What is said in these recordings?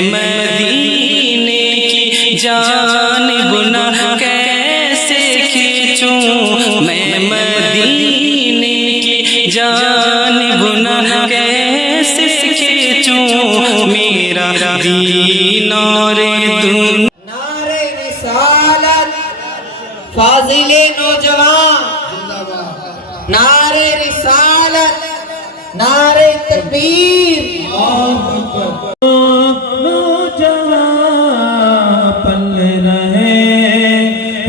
مدینے کی جانب نہ کیسے کھینچوں، میں مدینے کی جانب نہ کیسے کھینچوں، میرا دین اور دنیا۔ نعرہ رسالت فاضل نوجوان، نعرہ رسالت، نعرہ تکبیر۔ نوجوان پل رہے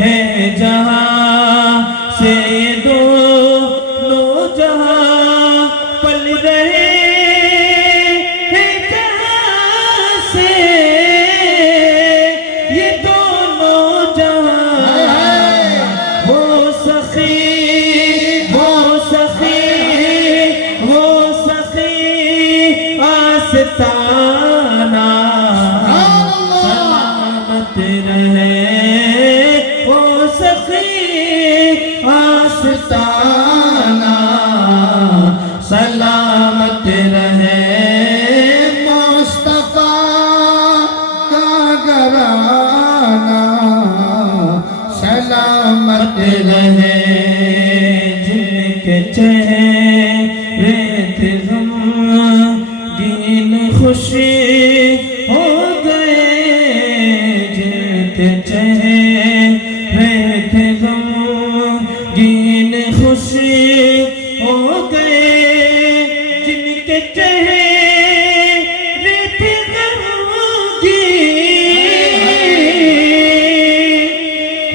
ہیں جہاں سے دو، نوجوان پل رہے ہیں جہاں سے یہ دونوں جہاں، وہ سخی آستانہ سلامت رہے، وہ سخی آستانہ سلامت رہے، مصطفیٰ کا گھرانہ سلامت رہے، جن کے چہرے تھے غمگین خوشی ہو گئے، جن کے چہرے تھے غمگین خوشی ہو گئے، جن کے چہرے تھے غمگین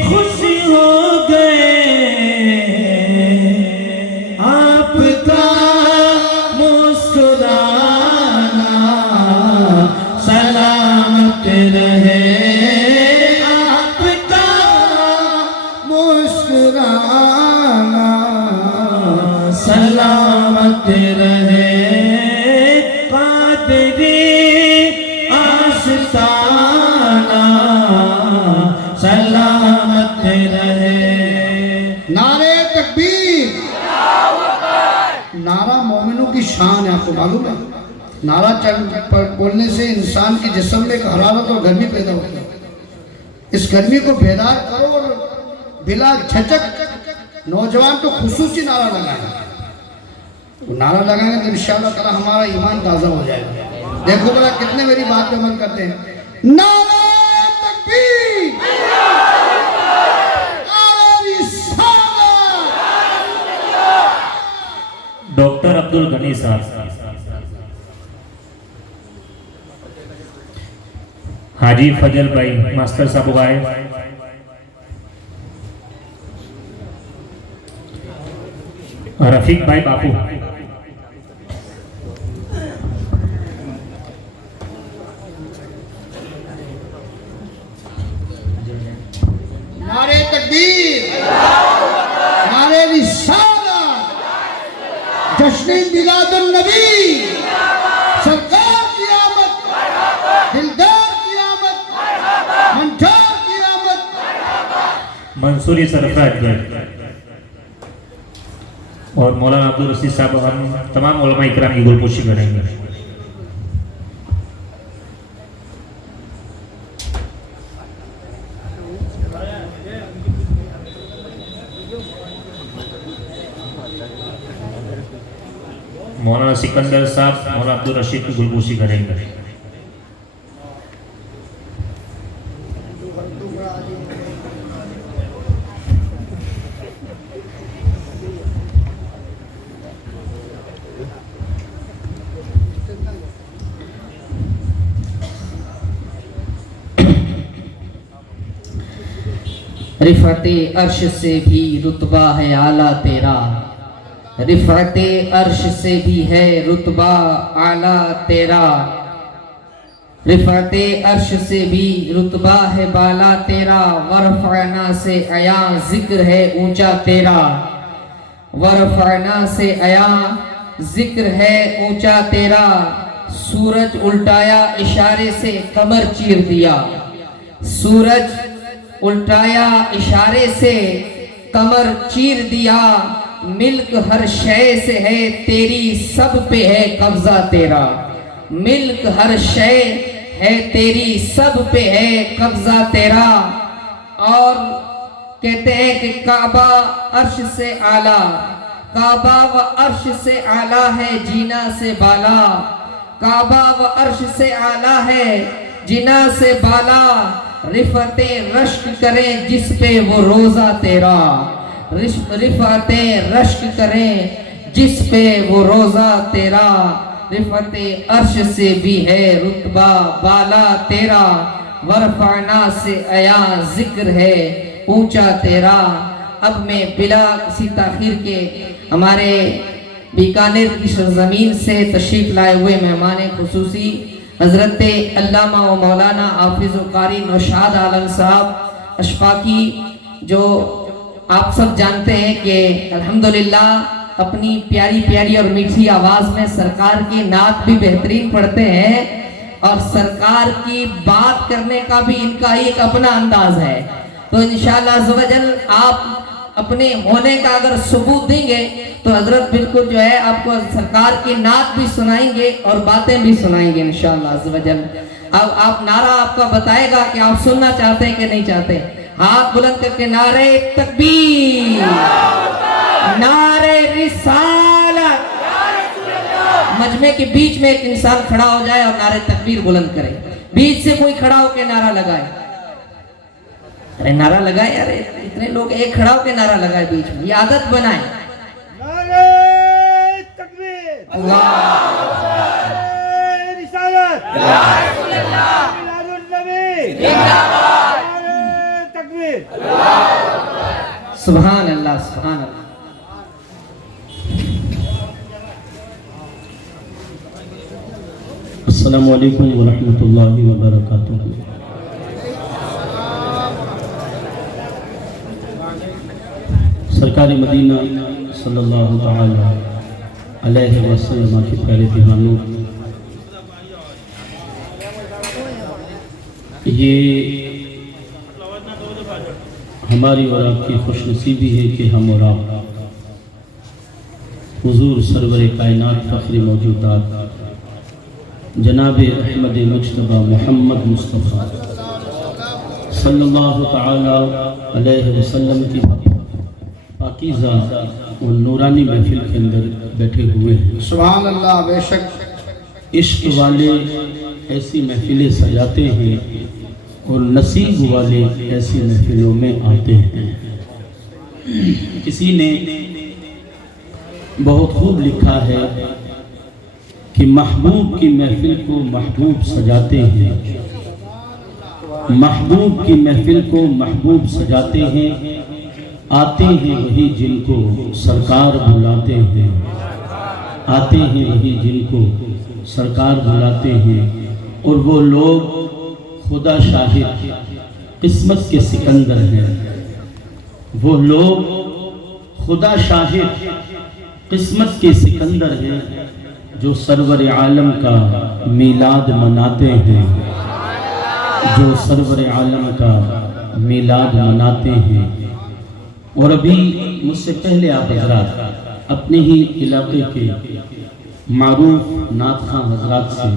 خوشی ہو گئے، آپ کا مسکرانا سلامت رہے، آپ کا مسکرانا سلامت رہے، قادری آستانہ سلامت رہے۔ نعرہ تکبیر۔ نعرہ مومنوں کی شان ہے، آپ کو معلوم ہے؟ نعرہ بولنے سے انسان کی جسم میں ایک حرارت اور گرمی پیدا ہوتی ہے، اس گرمی کو بیدار کرو اور بلا جھجک نوجوان تو خصوصی نعرہ لگائیں، نعرہ لگائیں گے تو انشاءاللہ تعالی ہمارا ایمان تازہ ہو جائے گا۔ دیکھو بڑا کتنے میری بات پہ عمل کرتے ہیں۔ نعرہ تکبیر، نعرہ رسالت۔ ڈاکٹر عبدالغنی صاحب، حاجی فضل بھائی ماسٹر صاحب گائے، رفیق بھائی باپو، نعرہ تکبیر، نعرہ رسالت، جشن میلاد النبی، سرکار کی آمد، دلدار کی آمد، منٹار کی آمد۔ منصوری سرفراز بھائی اور مولانا عبدالرشید صاحب، ہم تمام علماء اکرام کی گلپوشی کریں گے۔ مولانا سکندر صاحب مولانا عبدالرشید کی گلپوشی کریں گے۔ رفعت عرش سے بھی رتبہ ہے اعلیٰ تیرا، رفعت عرش سے بھی ہے رتبہ اعلیٰ تیرا، رفعت عرش سے بھی رتبہ ہے بالا تیرا، ورفعنا سے عیاں ذکر ہے اونچا تیرا، ورفعنا سے عیاں ذکر ہے اونچا تیرا، سورج الٹایا اشارے سے قمر چیر دیا، سورج الٹایا اشارے سے قمر چیر دیا، ملک ہر شے سے ہے تیری سب پہ ہے قبضہ تیرا، ملک ہر شے ہے تیری سب پہ ہے قبضہ تیرا. اور کہتے ہیں کہ کعبہ عرش سے اعلیٰ، کعبہ و عرش سے اعلیٰ ہے جینا سے بالا، کعبہ و عرش سے اعلیٰ ہے جینا سے بالا. رفعتیں رشک کریں جس پہ وہ روزہ تیرا، رفعتیں رشک کریں جس پہ وہ روزہ تیرا. رفعت عرش سے بھی ہے رتبہ بالا تیرا، ورفعنا سے عیا ذکر ہے اونچا تیرا. اب میں بلا کسی تاخیر کے ہمارے بیکانیر کی سرزمین سے تشریف لائے ہوئے مہمان خصوصی حضرت علامہ و مولانا حافظ القاری نوشاد عالم صاحب اشفاقی، جو آپ سب جانتے ہیں کہ الحمدللہ اپنی پیاری پیاری اور میٹھی آواز میں سرکار کی نعت بھی بہترین پڑھتے ہیں، اور سرکار کی بات کرنے کا بھی ان کا ایک اپنا انداز ہے. تو انشاءاللہ عز و جل آپ اپنے ہونے کا اگر ثبوت دیں گے تو حضرت بالکل جو ہے آپ کو سرکار کی نعت بھی سنائیں گے اور باتیں بھی سنائیں گے انشاءاللہ عز و جل. اب آپ نعرہ آپ کا بتائے گا کہ آپ سننا چاہتے ہیں کہ نہیں چاہتے. ہاتھ بلند کر کے نعرہ تکبیر، نعرہ رسالت. مجمع کے بیچ میں ایک انسان کھڑا ہو جائے اور نعرہ تکبیر بلند کرے. بیچ سے کوئی کھڑا ہو کے نعرہ لگائے. ارے نعرہ لگائے یار، اتنے لوگ ایک کھڑا ہو کے نعرہ لگائے بیچ میں، یہ عادت بنائے. نعرہ تکبیر، اللہ رسالت، میلاد النبی، نعرہ تکبیر. سبحان اللہ سبحان اللہ. السلام علیکم ورحمۃ اللہ وبرکاتہ. سرکار مدینہ صلی اللہ تعالی علیہ وسلم کے پیارے دیوانوں، یہ ہماری اور آپ کی خوش نصیبی ہے کہ ہم اور آپ حضور سرور کائنات فخر موجودات جناب احمد مجتبی محمد مصطفیٰ صلی اللہ تعالی علیہ وسلم کی پاکیزہ اور نورانی محفل کے اندر بیٹھے ہوئے ہیں. سبحان اللہ. بے شک عشق والے ایسی محفلیں سجاتے ہیں اور نصیب والے ایسی محفلوں میں آتے ہیں. کسی نے بہت خوب لکھا ہے کہ محبوب کی محفل کو محبوب سجاتے ہیں، محبوب کی محفل کو محبوب سجاتے ہیں، آتے ہیں وہی جن کو سرکار بلاتے ہیں، آتے ہیں وہی جن کو سرکار بلاتے ہیں. اور وہ لوگ خدا شاہد قسمت کے سکندر ہیں، وہ لوگ خدا شاہد قسمت کے سکندر ہیں جو سرور عالم کا میلاد مناتے ہیں، جو سرور عالم کا میلاد مناتے ہیں. اور ابھی مجھ سے پہلے آپ حضرات اپنے ہی علاقے کے معروف نعت خواں حضرات سے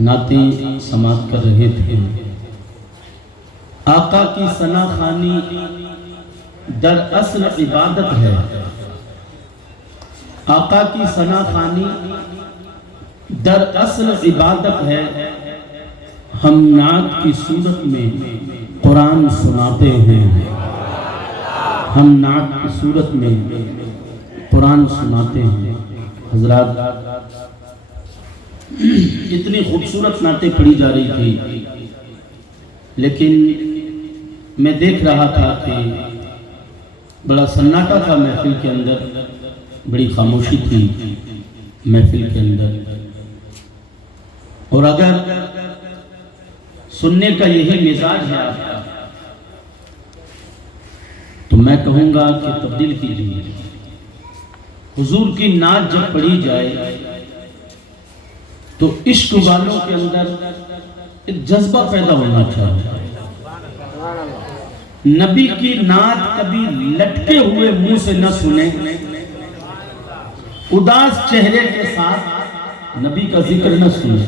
نعتیں سماعت کر رہے تھے. آقا کی ثنا خوانی در اصل عبادت ہے، آقا کی ثنا خوانی در اصل عبادت ہے. ہم نعت کی صورت میں قرآن سناتے ہیں، ہم نعت کی صورت میں قرآن سناتے ہیں. حضرات اتنی خوبصورت نعتیں پڑھی جا رہی تھی، لیکن میں دیکھ رہا تھا کہ بڑا سناٹا تھا محفل کے اندر، بڑی خاموشی تھی محفل کے اندر. اور اگر سننے کا یہی مزاج ہے آپ کا تو میں کہوں گا کہ تبدیل کیجیے. حضور کی نعت جب پڑھی جائے تو عشق والوں کے اندر ایک جذبہ پیدا ہونا چاہیے. نبی کی نعت کبھی لٹکے ہوئے منہ سے نہ سنیں، اداس چہرے کے ساتھ نبی کا ذکر نہ سنیں.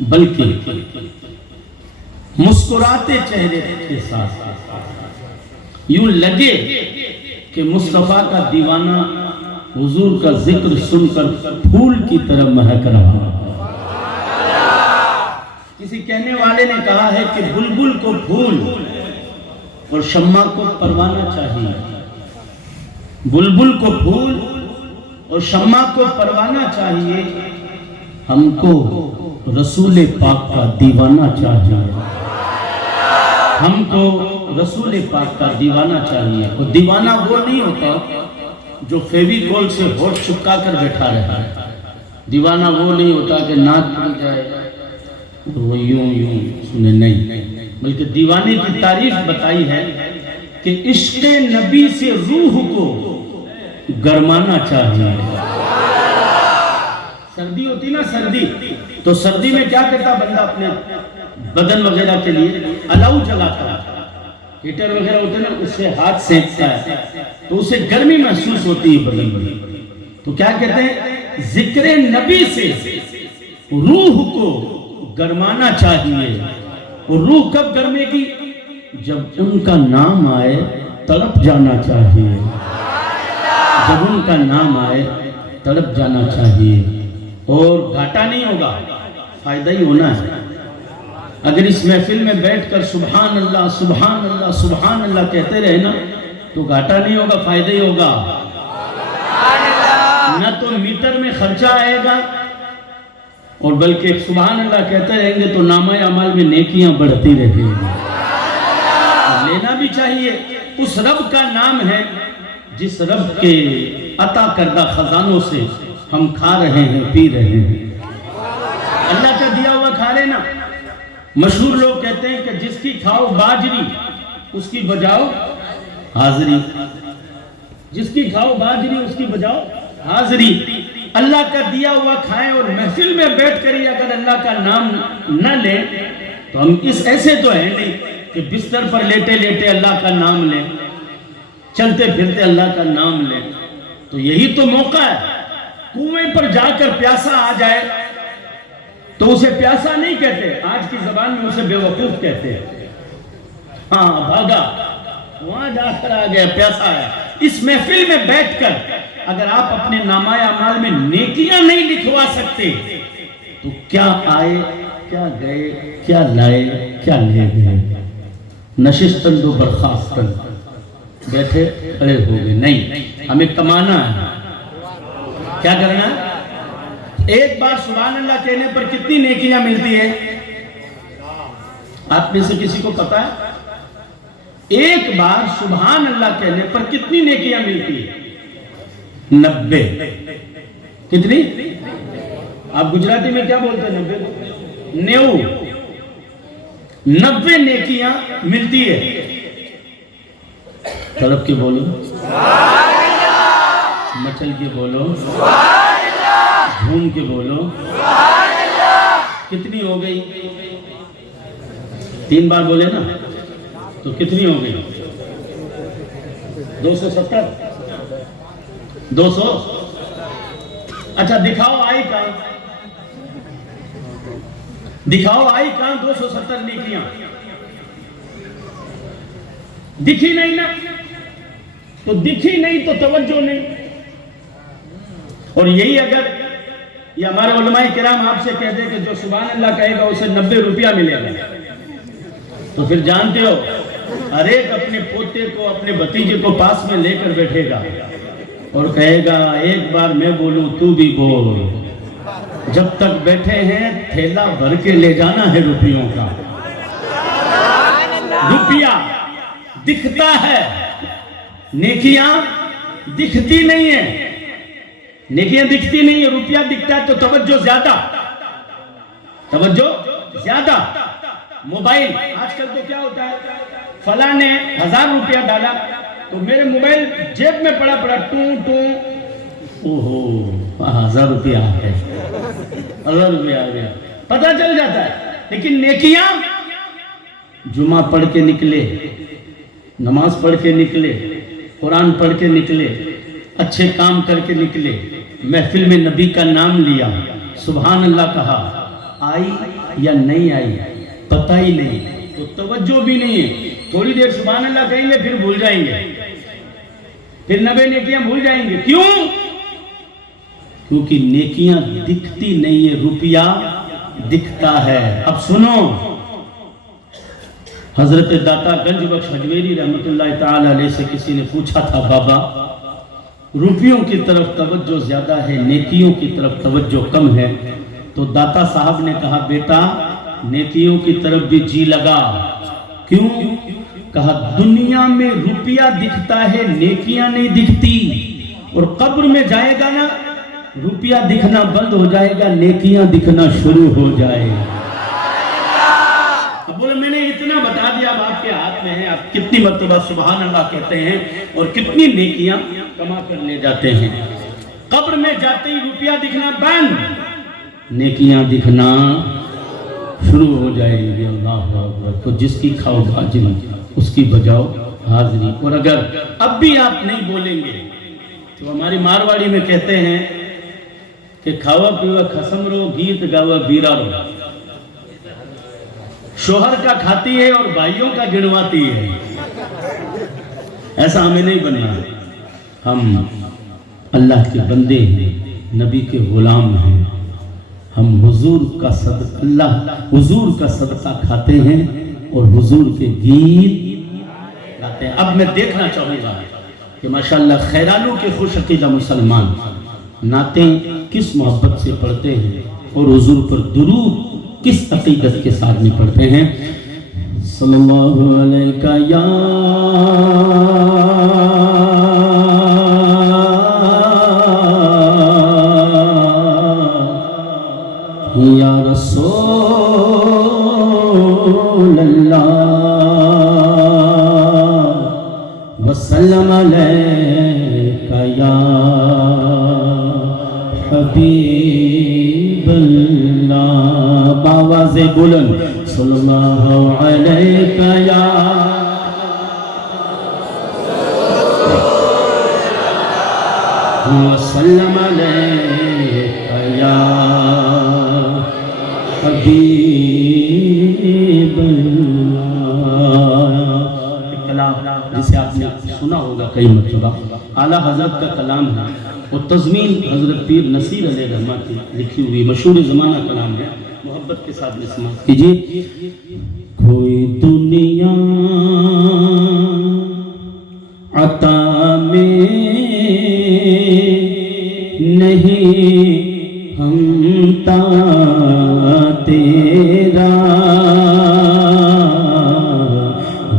بلکہ مسکراتے چہرے کے ساتھ یوں لگے کہ مصطفیٰ کا دیوانہ حضور کا ذکر سن کر پھول کی طرح مہک رہا. کسی کہنے والے نے کہا ہے کہ بلبل کو پھول اور شمع کو پروانہ چاہیے. بلبل کو پھول اور شمع کو پروانہ چاہیے، ہم کو رسول پاک کا دیوانہ چاہیے. ہم کو رسول پاک کا دیوانہ چاہیے. اور دیوانہ وہ نہیں ہوتا جو فیویکول سے ہونٹ چپکا کر بیٹھا رہا ہے. دیوانہ وہ نہیں ہوتا کہ ناک ٹوٹ جائے اور وہ یوں سنے، نہیں، بلکہ دیوانے کی تعریف بتائی ہے کہ عشق نبی سے روح کو گرمانا چاہیے. سردی ہوتی نا، سردی، تو سردی میں کیا کرتا بندہ اپنے بدن وغیرہ کے لیے الاؤ جلاتا ہے، ہیٹر وغیرہ ہوتے نا، اس سے ہاتھ سینکتا ہے تو اسے گرمی محسوس ہوتی ہے بدن میں. تو کیا کہتے ہیں، ذکر نبی سے روح کو گرمانا چاہیے. اور روح کب گرمے گی؟ جب ان کا نام آئے تڑپ جانا چاہیے. جب ان کا نام آئے تڑپ جانا چاہیے. اور گھاٹا نہیں ہوگا، فائدہ ہی ہونا ہے. اگر اس محفل میں بیٹھ کر سبحان اللہ سبحان اللہ سبحان اللہ کہتے رہے نا تو گھاٹا نہیں ہوگا، فائدہ ہی ہوگا. نہ تو میٹر میں خرچہ آئے گا، اور بلکہ سبحان اللہ کہتے رہیں گے تو نامہ اعمال میں نیکیاں بڑھتی رہیں گی. لینا بھی چاہیے. اس رب کا نام ہے جس رب کے عطا کردہ خزانوں سے ہم کھا رہے ہیں، پی رہے ہیں. اللہ کا دیا ہوا کھا لینا. مشہور لوگ کہتے ہیں کہ جس کی کھاؤ باجری اس کی بجاؤ حاضری. جس کی کھاؤ باجری اس کی بجاؤ حاضری. اللہ کا دیا ہوا کھائیں اور محفل میں بیٹھ کر ہی اگر اللہ کا نام نہ لیں تو ہم اس ایسے تو ہیں نہیں کہ بستر پر لیٹے لیٹے اللہ کا نام لیں، چلتے پھرتے اللہ کا نام لیں. تو یہی تو موقع ہے. کنویں پر جا کر پیاسا آ جائے تو اسے پیاسا نہیں کہتے، آج کی زبان میں اسے بے وقوف کہتے ہیں. ہاں بھاگا، وہاں جا کر آ گیا، پیاسا ہے. اس محفل میں بیٹھ کر اگر آپ اپنے نامہ اعمال میں نیکیاں نہیں لکھوا سکتے تو کیا آئے، کیا گئے، کیا لائے، کیا لے گئے. نشستن دو برخاستن، بیٹھے کھڑے ہو گئے. نہیں، ہمیں کمانا ہے. کیا کرنا ہے؟ ایک بار سبحان اللہ کہنے پر کتنی نیکیاں ملتی ہے؟ آپ میں سے کسی کو پتا ہے؟ ایک بار سبحان اللہ کہنے پر کتنی نیکیاں ملتی ہے؟ 90. کتنی؟ آپ گجراتی میں کیا بولتے ہیں؟ 90. 90 نیکیاں ملتی ہے. تڑپ کے بولو، مچل کے بولو، جھوم کے بولو. کتنی ہو گئی؟ 3 بار بولے نا تو کتنی ہو گئی؟ 270. 200. اچھا دکھاؤ آئی کہاں، دکھاؤ آئی کہاں 270 نیکیاں؟ دکھی نہیں نا، تو دکھی نہیں تو توجہ نہیں. اور یہی اگر یہ ہمارے علماء کرام آپ سے کہتے کہ جو سبحان اللہ کہے گا اسے 90 روپیہ ملے گا، تو پھر جانتے ہو ہر ایک اپنے پوتے کو اپنے بھتیجے کو پاس میں لے کر بیٹھے گا اور کہے گا ایک بار میں بولوں تو بھی بول. جب تک بیٹھے ہیں تھیلا بھر کے لے جانا ہے روپیوں کا. روپیہ دکھتا ہے، نیکیاں دکھتی نہیں ہیں. نیکیاں دکھتی نہیں ہے، روپیہ دکھتا ہے تو توجہ زیادہ، توجہ زیادہ. موبائل آج کل تو کیا ہوتا ہے، فلاں نے 1000 روپیہ ڈالا تو میرے موبائل جیب میں پڑا ٹوں ٹوں، اوہو 1000 روپیہ آ گئے، 1000 روپیہ آ گیا، پتہ چل جاتا ہے. لیکن نیکیاں جمعہ پڑھ کے نکلے، نماز پڑھ کے نکلے، قرآن پڑھ کے نکلے، اچھے کام کر کے نکلے، محفل میں نبی کا نام لیا، سبحان اللہ کہا، آئی یا نہیں آئی پتہ ہی نہیں، تو توجہ بھی نہیں ہے. تھوڑی دیر سبحان اللہ کہیں گے پھر بھول جائیں گے، پھر 90 نیکیاں بھول جائیں گے. کیوں؟ کیونکہ نیکیاں دکھتی نہیں ہے، روپیہ دکھتا ہے. اب سنو، حضرت داتا گنج بخش حجویری رحمت اللہ تعالی علیہ سے کسی نے پوچھا تھا، بابا روپیوں کی طرف توجہ زیادہ ہے، نیکیوں کی طرف توجہ کم ہے. تو داتا صاحب نے کہا، بیٹا نیکیوں کی طرف بھی جی لگا. کیوں؟ کہا دنیا میں روپیہ دکھتا ہے، نیکیاں نہیں دکھتی. اور قبر میں جائے گا نا، روپیہ دکھنا بند ہو جائے گا، نیکیاں دکھنا شروع ہو جائے گا. اب بولے میں نے اتنا بتا دیا، اب آپ کے ہاتھ میں ہے، آپ کتنی مرتبہ سبحان اللہ کہتے ہیں اور کتنی نیکیاں کما کر لے جاتے ہیں. قبر میں جاتے ہی روپیہ دکھنا بند، نیکیاں دکھنا شروع ہو جائے گی. اللہ اکبر. تو جس کی کھاؤ بھاجی اس کی بجاؤ حاضری. اور اگر اب بھی آپ نہیں بولیں گے تو ہماری مارواڑی میں کہتے ہیں کہ کھاوا پیوا خسم رو، گیت گاوا بیرا رو. شوہر کا کھاتی ہے اور بھائیوں کا گنواتی ہے. ایسا ہمیں نہیں بننا. ہم اللہ کے بندے ہیں، نبی کے غلام ہیں. ہم حضور کا صدقہ، اللہ حضور کا صدقہ کھاتے ہیں اور حضور کے گیت گاتے ہیں. اب میں دیکھنا چاہوں گا کہ ماشاءاللہ خیرانوں کے خوش عقیدہ مسلمان نعتیں کس محبت سے پڑھتے ہیں اور حضور پر درود کس عقیدت کے ساتھ نہیں پڑھتے ہیں. صلی اللہ علیہ یا یا رسول اللہ وسلم علیک یا حبیب اللہ. باواز بلند صلی اللہ علیک یا وسلم علیک یا حبیب اللہ. کلام جسے آپ نے سنا ہوگا کئی مرتبہ، اعلیٰ حضرت کا کلام ہے. وہ تضمین حضرت پیر نصیر علیہ رحمہ کی لکھی ہوئی مشہور زمانہ کلام ہے. محبت کے ساتھ میں سماعت کیجئے. کوئی دنیا عطا میں نہیں ہمتا تیرا،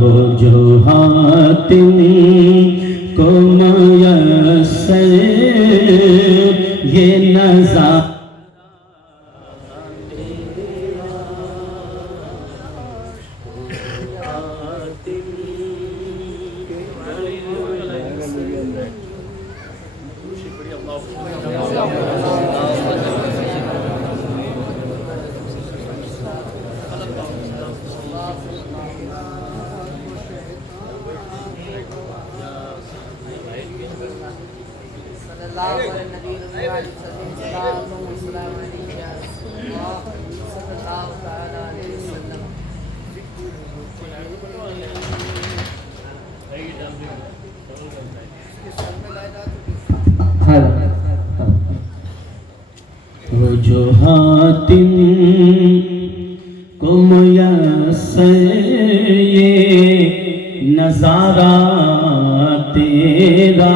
وہ جو حاتم کو میسر یہ نظارہ وہ جو حاتم کو میسر یہ نظارہ تیرا،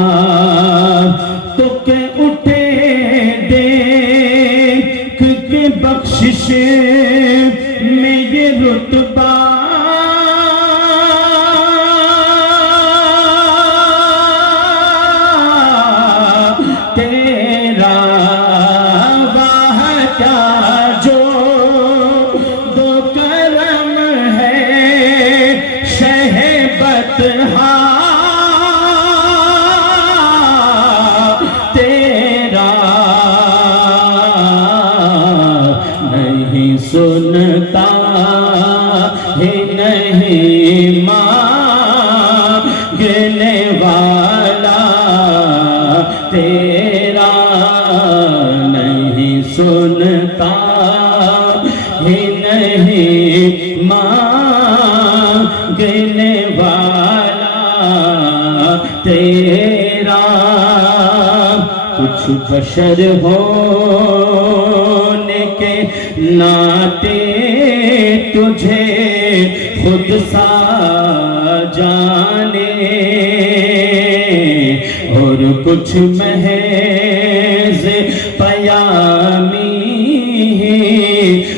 تو کہ اٹھے دیکھ کے بخشش میں یہ رتبہ سنتا ہے نہیں مانگنے والا تیرا، نہیں سنتا ہے نہیں مانگنے والا تیرا، کچھ بشر ہونے کے ناطے تجھے خود سا جانے، اور کچھ محض پیامی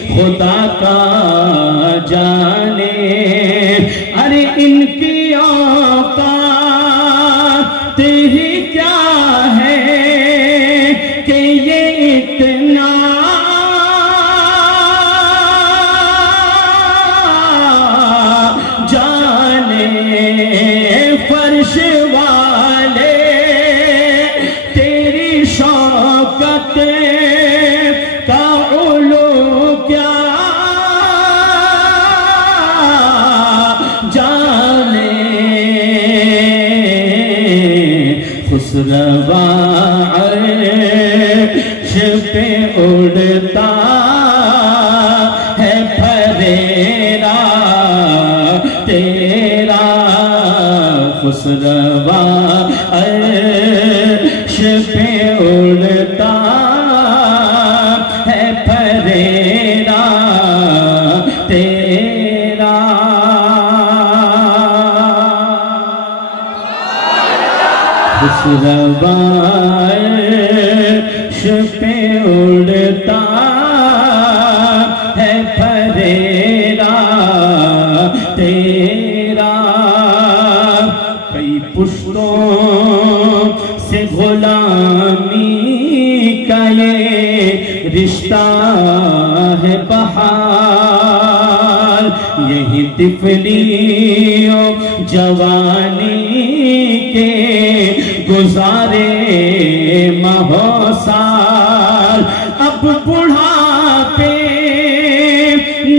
خدا کا جانے۔ ارے ان کی اوقات ہی کیا ہے کہ یہ اتنا جانے، فرش والے تیری شوکت کا علو کیا جانے، خسروا عرش پہ اڑتا ہے پھریرا تیرا، خسروا عرش پہ اڑتا ہے پھریرا تیرا۔ خسروا عرش پہ اڑتا ہے پھریرا تیرا، کئی پشتوں سے غلامی کا یہ رشتہ ہے بحال، یہی طفلی و جوانی کے گزارے ماہ سال، اب بڑھاپے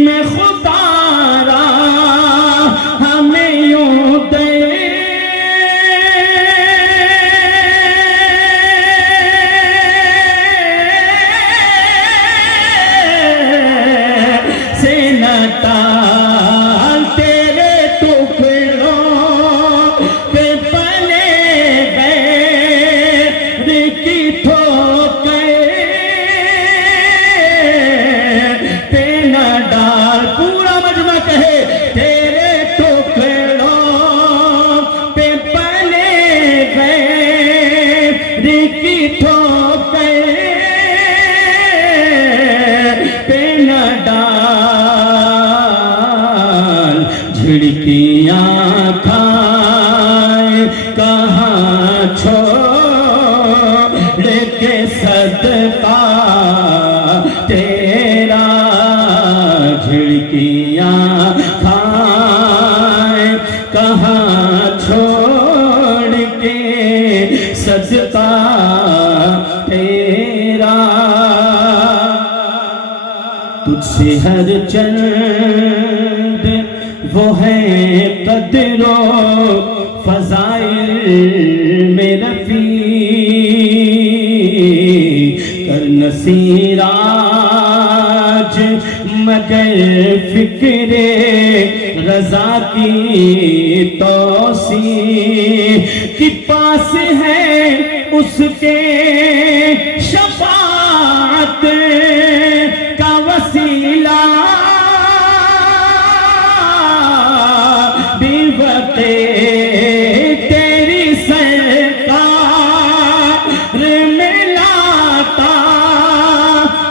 میں خدا را ہمیں یوں دے سے نٹال، تیرے ٹکڑوں پہ پلے غیر کی ٹھوکر پہ نہ ڈال، پورا مجمع کہے تیرے ٹکڑوں پہ پلے غیر کی ٹھوکر پہ نہ ڈال، جھڑکیاں کھائے کہاں چھوڑ کے صدقہ تیرا، جھڑکیاں کھائے کہاں چھوڑ کے صدقہ تیرا، تجھ سے ہر چند وہ ہے قدر و فضائل میں رفیع، کر نصیراج مگر فکر رضا کی توسیع، کہ پاس ہے اس کے شفاعت کا وسیلہ، بھی وقت تیری سرکار میں لاتا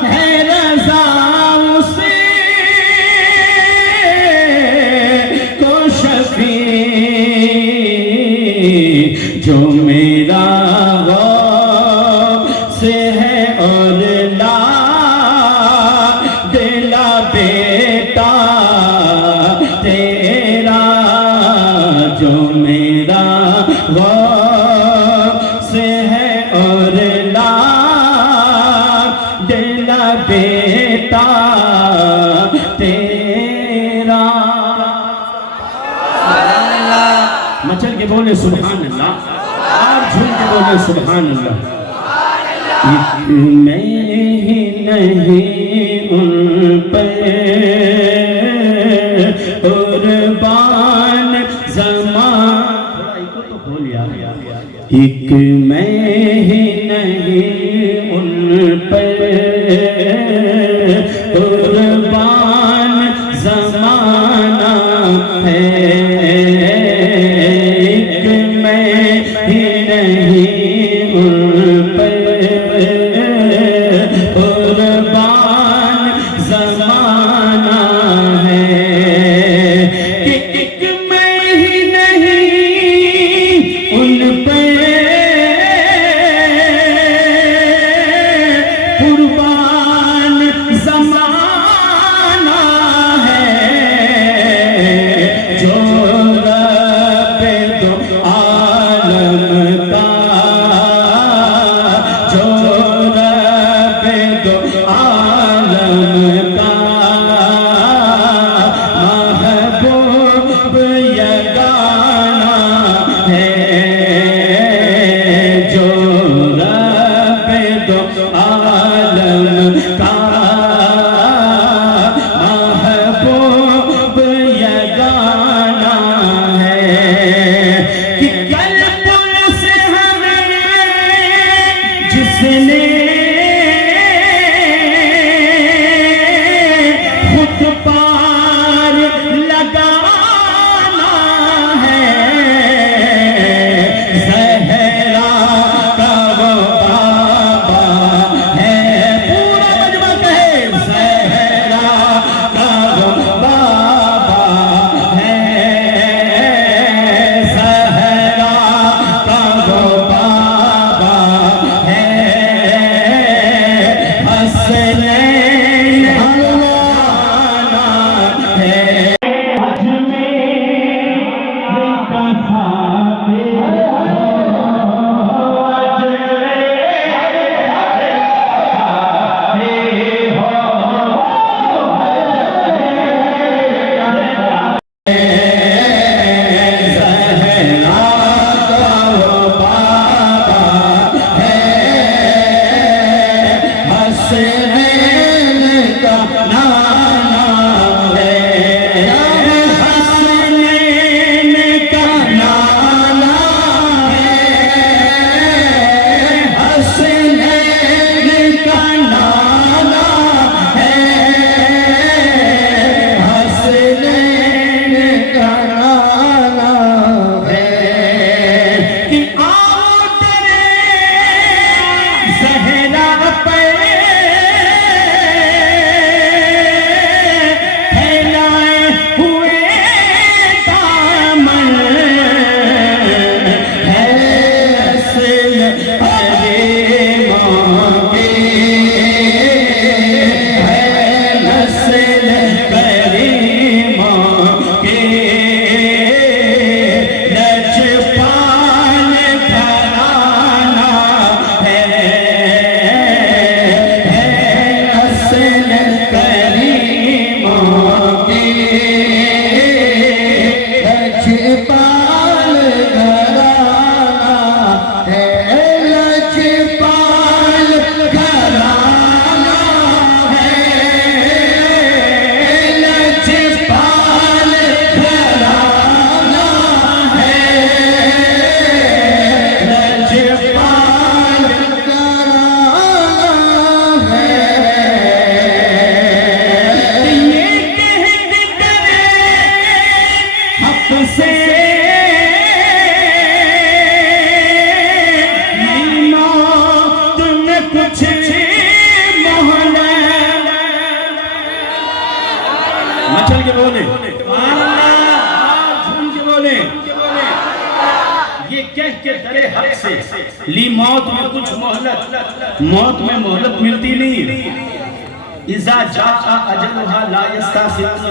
ہے رضا، اسے کو شفیع جو میرا غوث ہے اور لا دلا بیٹا تیرا، جو میرا غوث ہے اور لا دلا بیٹا تیرا۔ مچل کے بولے سبحان اللہ، اور جھوم کے بولے سبحان اللہ۔ میں ہی نہیں ان پر ایک میں ہی نہیں ان پر قربان زمانہ ہے، ایک میں ہی نہیں ان پر قربان زمانہ ہے، کہ ایک میں ہی نہیں ان پر قربان زمانہ ہے، جو رب دو عالم کا، جو رب دو عالم کا محبوب یگانہ ہے، جو رب دو عالم کا محبوب یگانہ ہے، کہ کل پل سے ہمیں جس نے خود پار لگانا ہے، زہرا کا وہ بابا ہے، پورا مجمع کہے زہرا کا وہ بابا ہے، زہرا کا وہ بابا ہے، حسنین حلوانا ہے، مچل کے بولے، جھوم کے بولے، یہ کہہ کے درے حق سے لی موت میں کچھ مہلت، موت میں مہلت ملتی نہیں، اذا جاء اجلها لا يستاخرون،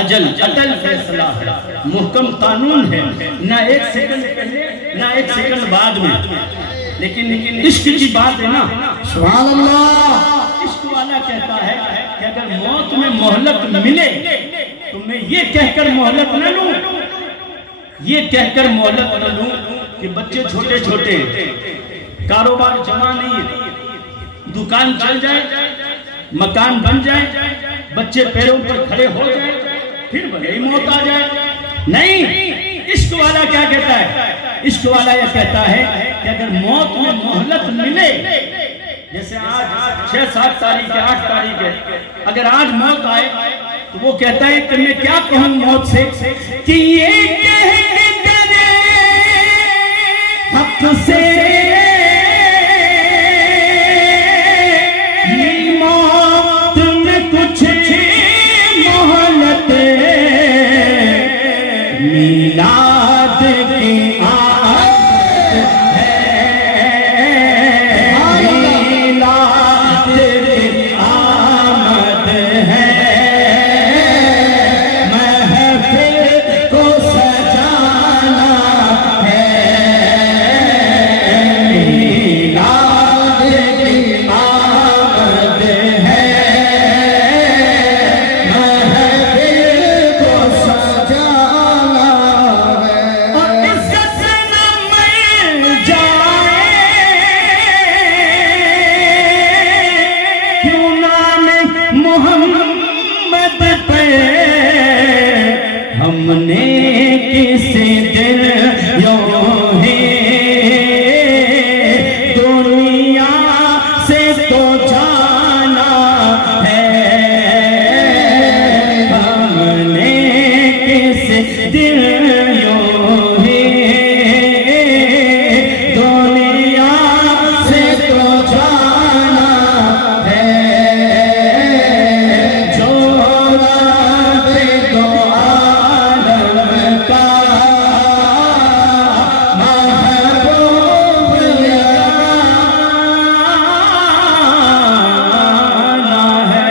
اجل اٹل فیصلہ ہے، محکم قانون ہے، نہ ایک سیکنڈ پہلے نہ ایک سیکنڈ بعد میں، لیکن عشق کی بات ہے نا، سبحان اللہ، عشق والا کہتا ہے کہ اگر موت میں مہلت ملے تو میں یہ کہہ کر مہلت نہ لوں، یہ کہہ کر مہلت نہ لوں کہ بچے چھوٹے چھوٹے، کاروبار جمع نہیں ہے، دکان چل جائے، مکان بن جائے، بچے پیروں پر کھڑے ہو جائیں، پھر بھلے ہی موت آ جائے، نہیں، عشق والا کیا کہتا ہے؟ عشق والا یہ کہتا ہے کہ اگر موت میں مہلت ملے، جیسے آج 6-7 تاریخ ہے، 8 تاریخ ہے، اگر آج موت آئے تو وہ کہتا ہے کہ میں کیا کہوں موت سے کہ یہ کہہ کے ڈرے حق سے موت میں کچھ مہلت میلاد کی آمد ہے، میلاد کی آمد ہے، محفل کو سجانا ہے، میلاد کی آمد ہے، محفل کو سجانا ہے، اور عزت نہ مل جائے کیوں نام محمد پہ ہم نے کسی دن یوں ہی دنیا سے تو جانا ہے، ہم نے کسی دن یوں ہی دنیا سے تو جانا ہے، جو رب دو عالم کا محبوب یارانہ ہے۔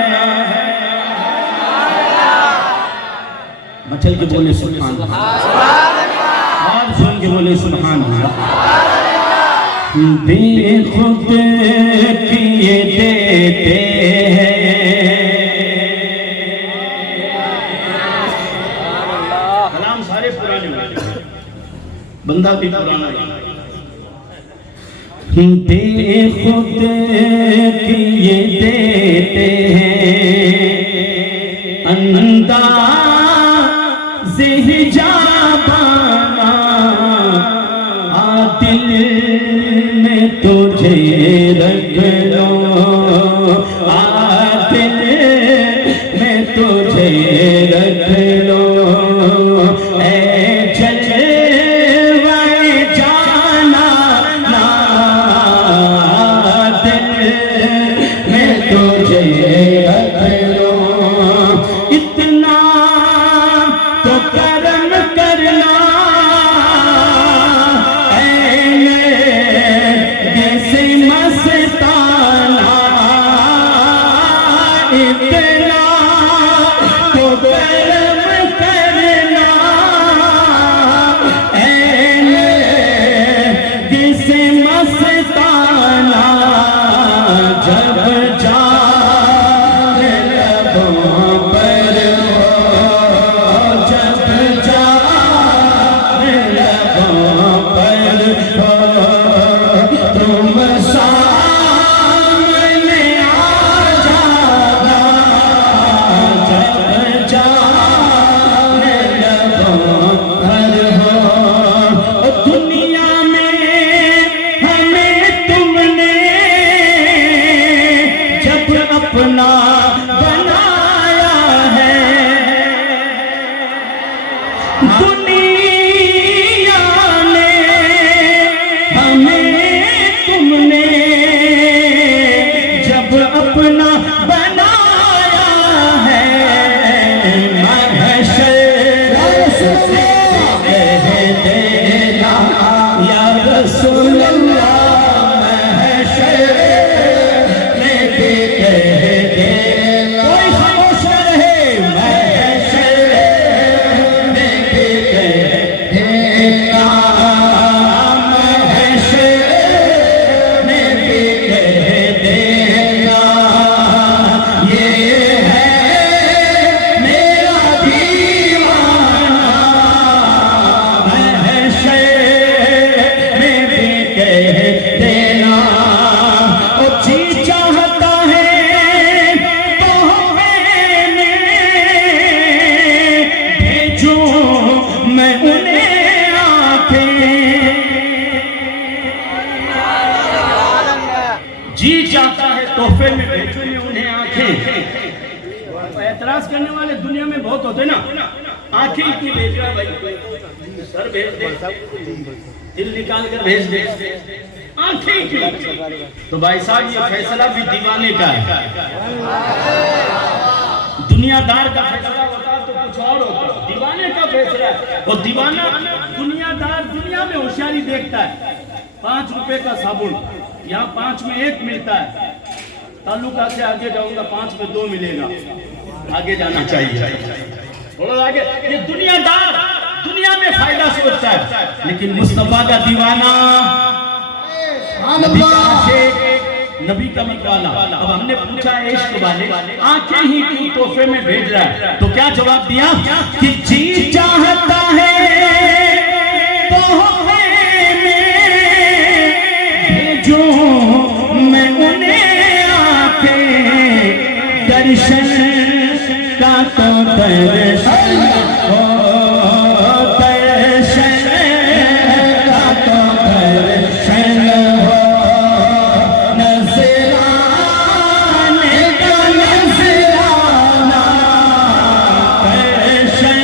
مچل کے بولے سبحان اللہ، اور سن کے بولے سبحان اللہ۔ بے خود کیے دیتے ہیں، کلام سارے پرانے ہوتے ہیں، بندہ بھی پرانا ہے۔ بے خود کیے دیتے ہیں، انداز حجابانا، دل میں تجھے رکھ لو، دل میں تجھے رکھ لو، اے جلوہ جانا نا، دل میں تجھے رکھ لو، اتنا تو کرم کرنا اے جیسے مستانہ، اتنا تو کرم کرنا اے جیسے مستانہ، جب جان لبوں پر ہو، جب جان لبوں پر ہو، تم سامنے آ جانا، جب جان لبوں پر ہو، دنیا میں ہمیں تم نے جب اپنا بنایا ہے، دنیا میں ہمیں تم نے جب اپنا بنایا ہے، محشر سے کہہ دینا یا رسول اللہ، محشر میں بھی کہہ دینا، کوئی خاموش نہ رہے، محشر میں بھی میں بھیجنے میں انہیں آنکھیں، اعتراض کرنے والے دنیا میں بہت ہوتے نا، آنکھیں کیوں بھیج رہا بھائی، سر بھیج دے، دل نکال کر بھیج دے، آنکھیں کیوں؟ تو بھائی صاحب یہ فیصلہ بھی دیوانے کا ہے، دنیا دار کا فیصلہ ہوتا تو کچھ اور ہوتا، دیوانے کا فیصلہ ہے، اور دیوانہ دنیا دار دنیا میں ہوشیاری دیکھتا ہے، 5 روپے کا صابن یہاں 5 میں 1 ملتا ہے، تعلقات سے آگے جاؤں گا 5 میں 2 ملے گا، آگے جانا چاہیے، بولو آگے، یہ دنیا دار دنیا میں فائدہ سوچتا ہے، لیکن مصطفیٰ کا دیوانہ، نبی کا عاشق، نبی کا متوالا۔ اب ہم نے پوچھا عشق والے آنکھیں ہی کیوں تحفے میں بھیج رہا ہے، تو کیا جواب دیا کہ جی چاہتا ہے تحفے میں بھیجوں میں انہیں آنکھیں، درشن کا تو درشن ہو، درشن کا تو درشن ہو، نظرانے کا نظرانہ، درشن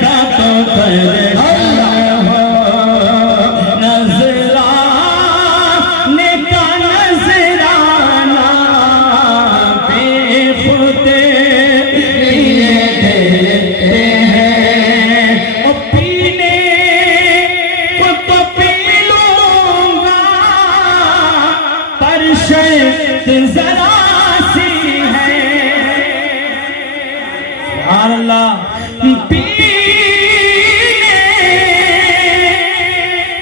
کا تو درشن ہو، نظرانے کا نظرانہ، بے خود پیے دیتے ہیں، اور پینے کو تو پی لوں گا، پر شرط ذرا سی ہے، سبحان اللہ، پینے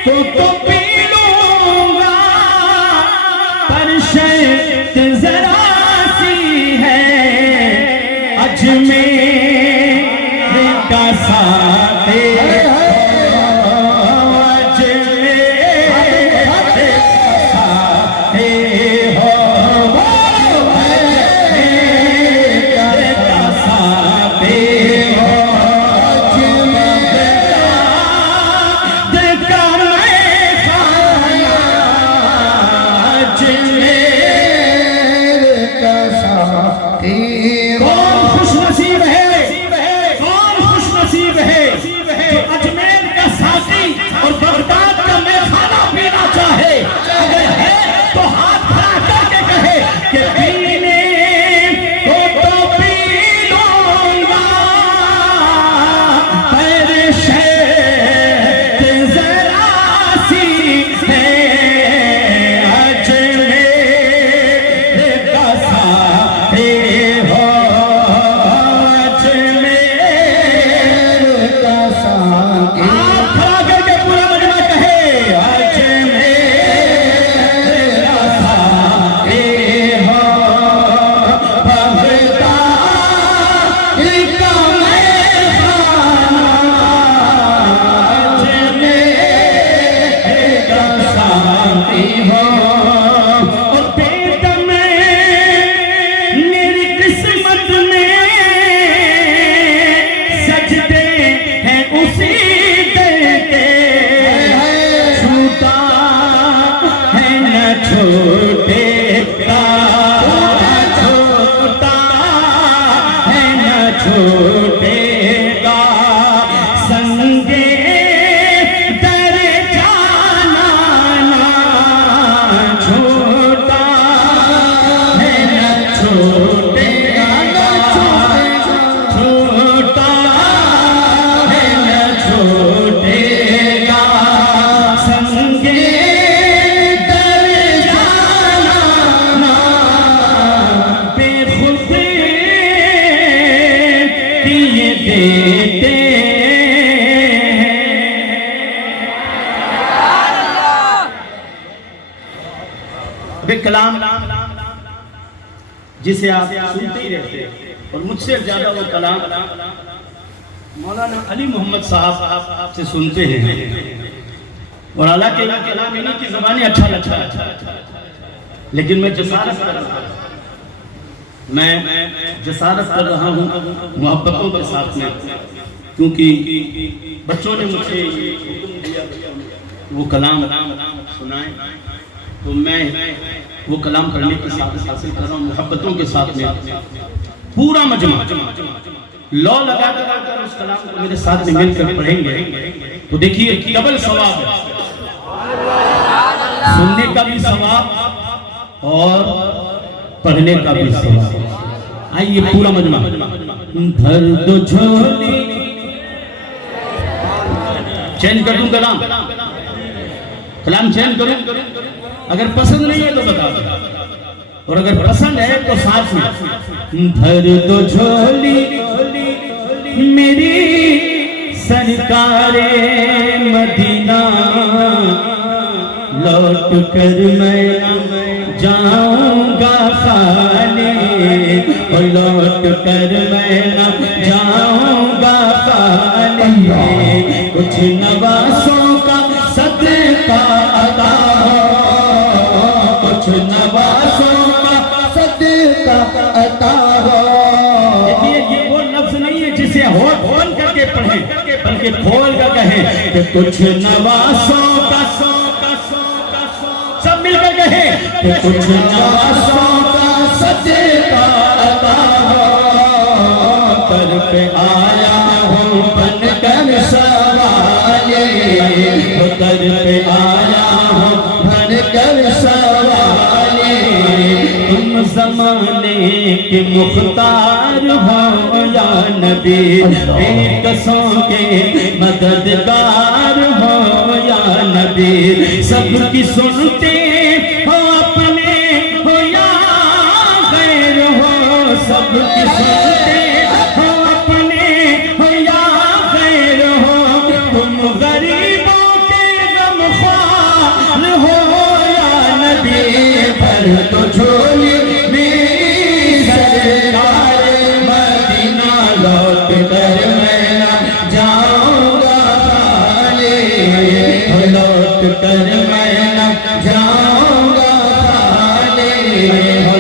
کو تو پی لوں گا، پر شرط ذرا سی ہے، اجمیر کا ساتھی ہو، اجمیر کا ساتھی ہو، اجمیر کا ساتھی ہو، بغداد کا میں خانہ، اجمیر کا ساتھی کون خوش نصیب ہے، کون خوش نصیب ہے جو اجمیر کا ساتھی اور بغداد کا میں خانہ پینا چاہے، اگر ہے تو ہاتھ کھڑا کر کے کہے کہ پینے کو تو پی لوں گا، پر شرط ذرا سی ہے، اجمیر کا ساتھی ہو، اجمیر کا ساتھی آپ کھڑا کر کے پورا مجمع کہے، اجمیر کا ساتھی ہو، بغداد کا میں خانہ، اجمیر کا ساتھی ہو، اور پیٹ میں میری قسمت میں سجدے ہیں اسی در کے، چھوٹا ہے نہ چھوٹے گا، چھوٹا ہے نہ چھوٹے گا، سنگے در جانا نہ چھوٹا ہے نہ چھوٹے گا، چھوٹا ہے نہ چھوٹے گا، سنگے در جانا نہ، بے خود پیے دیتے ہیں۔ بے کلام جسے آپ سنتے ہی رہتے ہیں، اور مجھ سے زیادہ وہ کلام مولانا علی محمد صاحب سے سنتے ہیں، اور حالانکہ یہ کلام انہی کی زبانی اچھا لگتا ہے، لیکن میں جسارت کر رہا ہوں، میں جسارت کر رہا ہوں محبتوں کے ساتھ میں، کیونکہ بچوں نے مجھے یہ حکم دیا وہ کلام سنائیں، تو میں وہ کلام پڑھنے کی ساتھ حاصل کر رہا ہوں محبتوں کے ساتھ میں پورا مجمع لو لگا کر اس کلام کو میرے ساتھ میں مل کر پڑھیں گے تو دیکھیے ڈبل ثواب ہے، سننے کا بھی ثواب اور پڑھنے کا بھی ثواب۔ آئیے پورا مجمع بھر دو جھولی، چینج کر دوں کلام چینج کروں، اگر پسند نہیں ہے تو بتا دو، اور اگر پسند ہے تو ساتھ میں بھر دو جھولی میری سرکار مدینہ، لوٹ کر میں جاؤں گا خالی، اور لوٹ کر میں جاؤں گا خالی، کچھ نوازوں کا صدقہ عطا ہو، کچھ نوازوں کا صدقہ عطا ہو۔ یہ وہ لفظ نہیں ہے جسے ہوٹ کھول کر کے پڑھیں، بلکہ کھول کر کہیں کہ کچھ نوازوں کا، سب مل کر کہیں کہ کچھ نوازوں کا صدقہ عطا ہو، کر پہ آیا ہوں بن کر سوالی، کر پہ آیا ہوں بن کر سوالی، تم زمانے کے مختار ہو یا نبی، بے کسوں کے مددگار ہو یا نبی، سب کی سنتے ہو اپنے ہو یا غیر ہو، سب کی سنتے ہو اپنے ہو یا غیر ہو، تم غریبوں کے غمخوار ہو یا نبی، بھر تو جھولی میری سرکار مدینہ، لوٹ کر میں نہ جاؤں گا خالی، لوٹ کر میں نہ جاؤں گا خالی،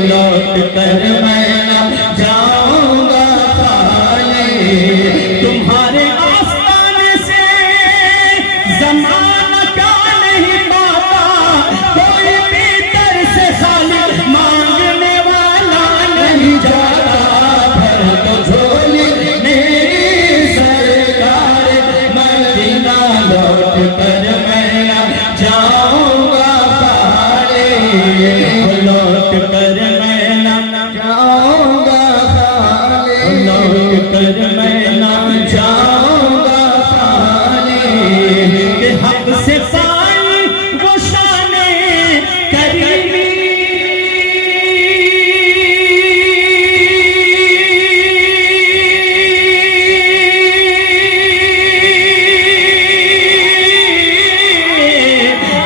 لوٹ کر میں نہ جاؤں گا خالی، تمہارے آستانے سے زمانہ کیا نہیں پاتا، کوئی بھی در سے خالی مانگنے والا نہیں جاتا، بھر تو جھولی میری سرکار مدینہ، لوٹ کر میں نہ جاؤں گا خالی، لوٹ کر میں نہ جاؤں گا خالی، لوٹ کر میں نہ جاؤں گا خالی، کہ حق سے پائی وہ شان کریمی،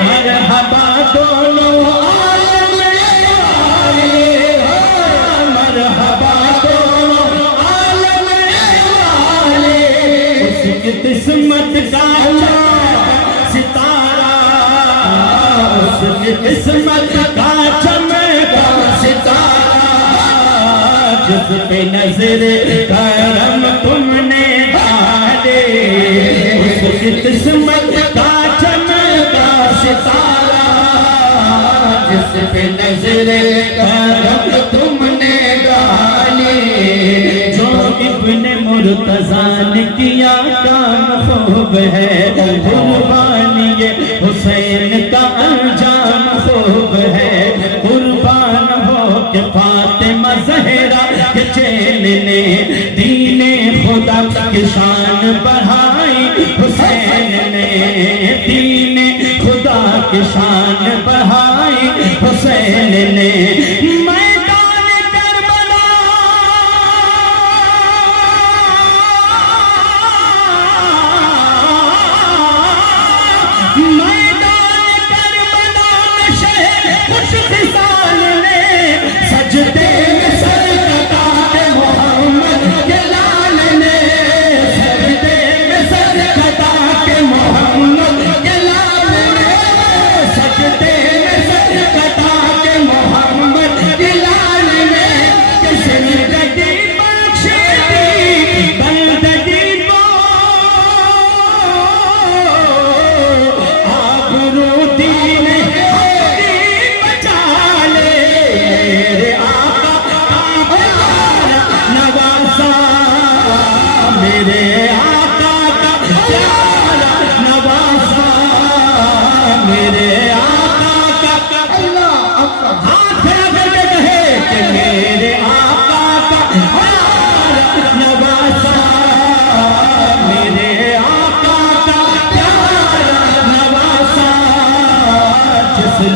مرحبا دونوں عالم والے، مرحبا دونوں عالم والے، اس کی قسمت کا ستارہ، اس کی قسمت کا چمکا ستارہ، جس پہ نظر کرم تم نے ڈالے، اس کی قسمت کا چمکا ستارہ، جس پہ نظر کرم تم نے ڈالی، جو ابن مرتضیٰ نے کیا کام خوب ہے، قربانی حسین کا انجام خوب ہے، قربان ہو کہ فاطمہ زہرا کے چین نے دین خدا کی شان بڑھائی، حسین نے دین خدا کی شان بڑھائی، حسین نے میدان کربلا میں شہر خوش خصال نے سجدے میں سر کٹا کے محمد کے لال نے، سجدے میں سر کٹا کے محمد کے لال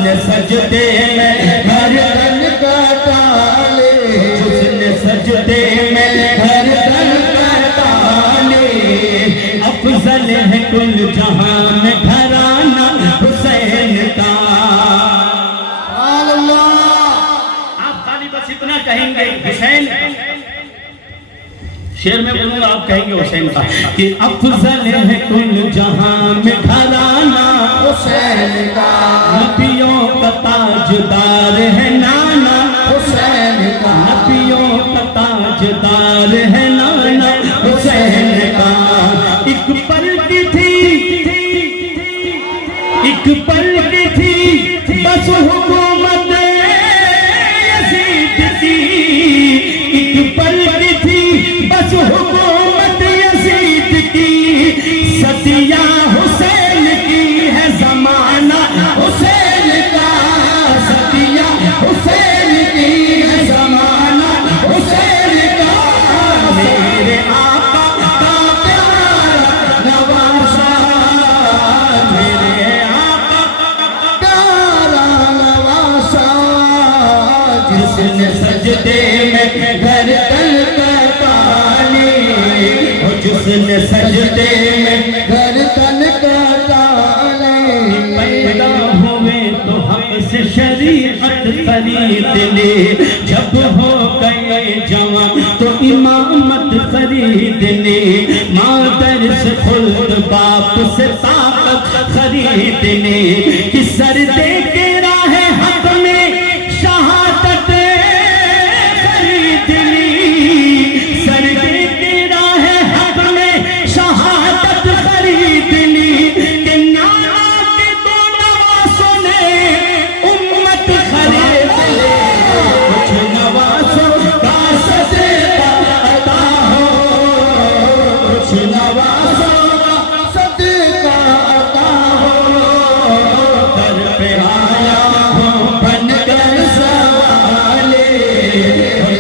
حسن سجدے میں گردن کٹا لے حسن سجدے میں گردن کٹا لے افضل ہے کل جہاں میں گھرانہ حسین کا آپ خالی بس اتنا کہیں گے حسین شعر میں بولوں گا آپ کہیں گے حسین کا کہ افضل ہے کل جہاں میں گھرانہ حسین کا نبیوں کا تاجدار ہے نانا حسین کا نبیوں کا تاجدار ہے نانا حسین کا ایک پل کی تھی بس حکومت یزید کی ایک پل کی تھی بس حکومت یزید کی صدیاں حسین کی ہے زمانہ حسین کا صدیاں حسین کی ہے زمانہ حسین کا میرے آقا کا پیارا نواسا میرے آقا پیارا نواسا جس نے سجدے میں گردن کٹا لی جس نے سجدے میں گردن کٹا لے پیدا ہوئے تو حق سے شریعت خرید لے جب ہو گئے جوان تو امامت خرید لے مادر سے خلد باپ سے طاقت خرید لے کہ سر دے کے راہ حق میں شہادت خرید لی سر دے کے راہ حق میں شہادت خرید لی کہ نانا کے دو نواسوں نے امت خرید لی کچھ نواسوں کا صدقہ عطا ہو کچھ نواسوں کا صدقہ عطا ہو در پہ آیا ہوں بن کر سوالے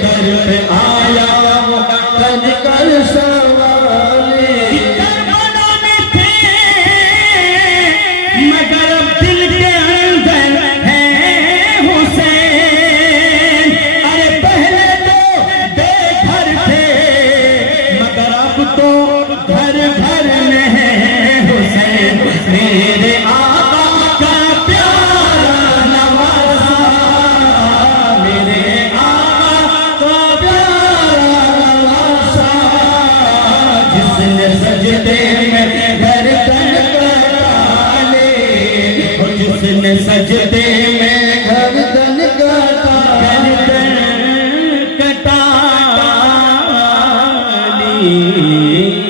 در پہ آیا ہوں بن کر سوالے کربلا میں تھے مگر اب دل کے اندر ہے حسین ارے پہلے تو بے گھر تھے مگر اب تو گھر گھر میں ہے حسین میرے آقا کا پیارا نواسا میرے آقا کا پیارا نواسا جس نے سجدے میں گردن کٹا لے جس نے سجدے میں گردن کٹا گردن کٹا لی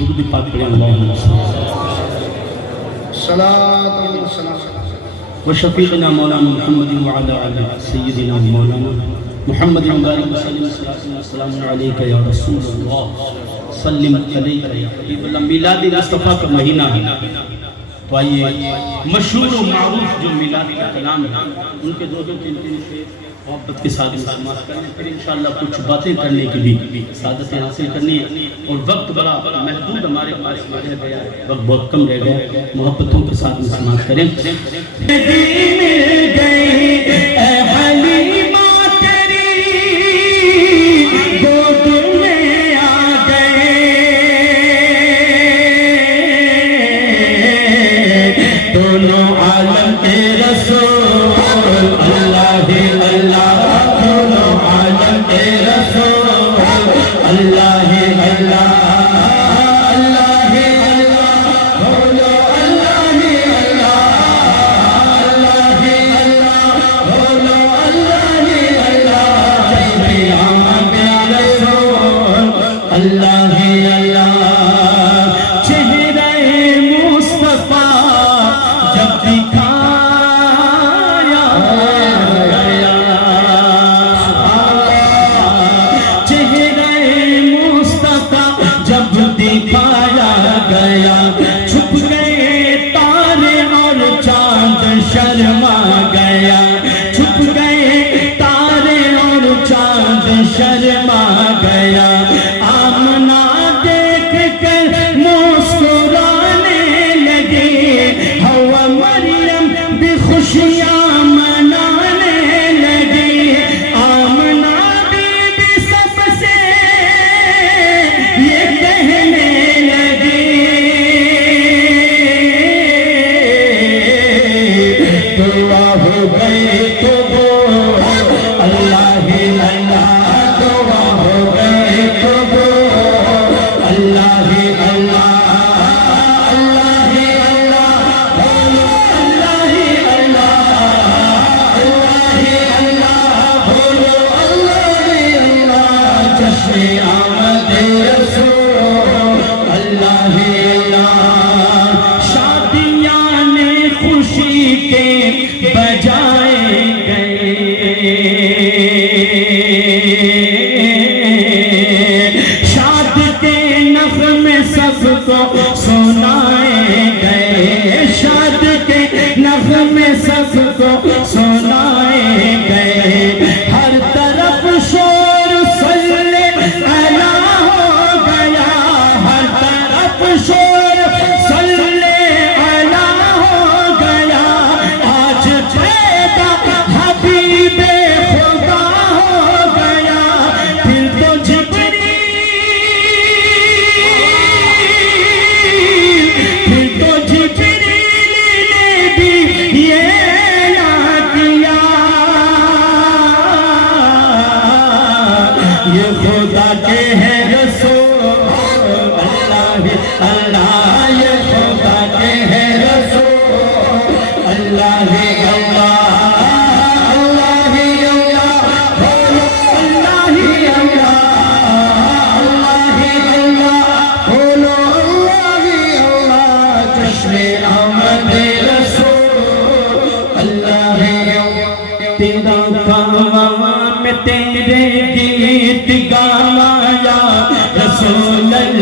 درود پاک پڑھیں اللہم صلاۃ و سلام وشفیقنا مولانا محمد وعلى آل سیدنا مولانا محمد مبارک وسلم السلام علیکہ یا رسول اللہ سلم علیکہ یا حبیب اللہ میلاد مصطفیٰ کا مہینہ ہے تو آئیے مشہور و معروف جو میلاد کا کلام ہے ان کے دو تین سے محبت کے ساتھ سماعت کرنے پھر انشاءاللہ کچھ باتیں کرنے کی بھی سعادتیں حاصل کرنی ہے اور وقت بڑا محدود ہمارے پاس رہ گیا ہے وقت بہت کم رہ گیا ہے محبتوں کے ساتھ سماعت کریں دونوں عالم کے رسول اللہ اللہ دونوں عالم کے رسول اللہ اللہ اللہ اللہ بولو اللہ اللہ اللہ اللہ بولو اللہ اللہ پیام رسول اللہ اللہ چہرہ مصطفیٰ جب دکھایا گیا چہرہ مصطفیٰ جب دکھایا گیا چھپ گئے تارے اور چاند شرما گیا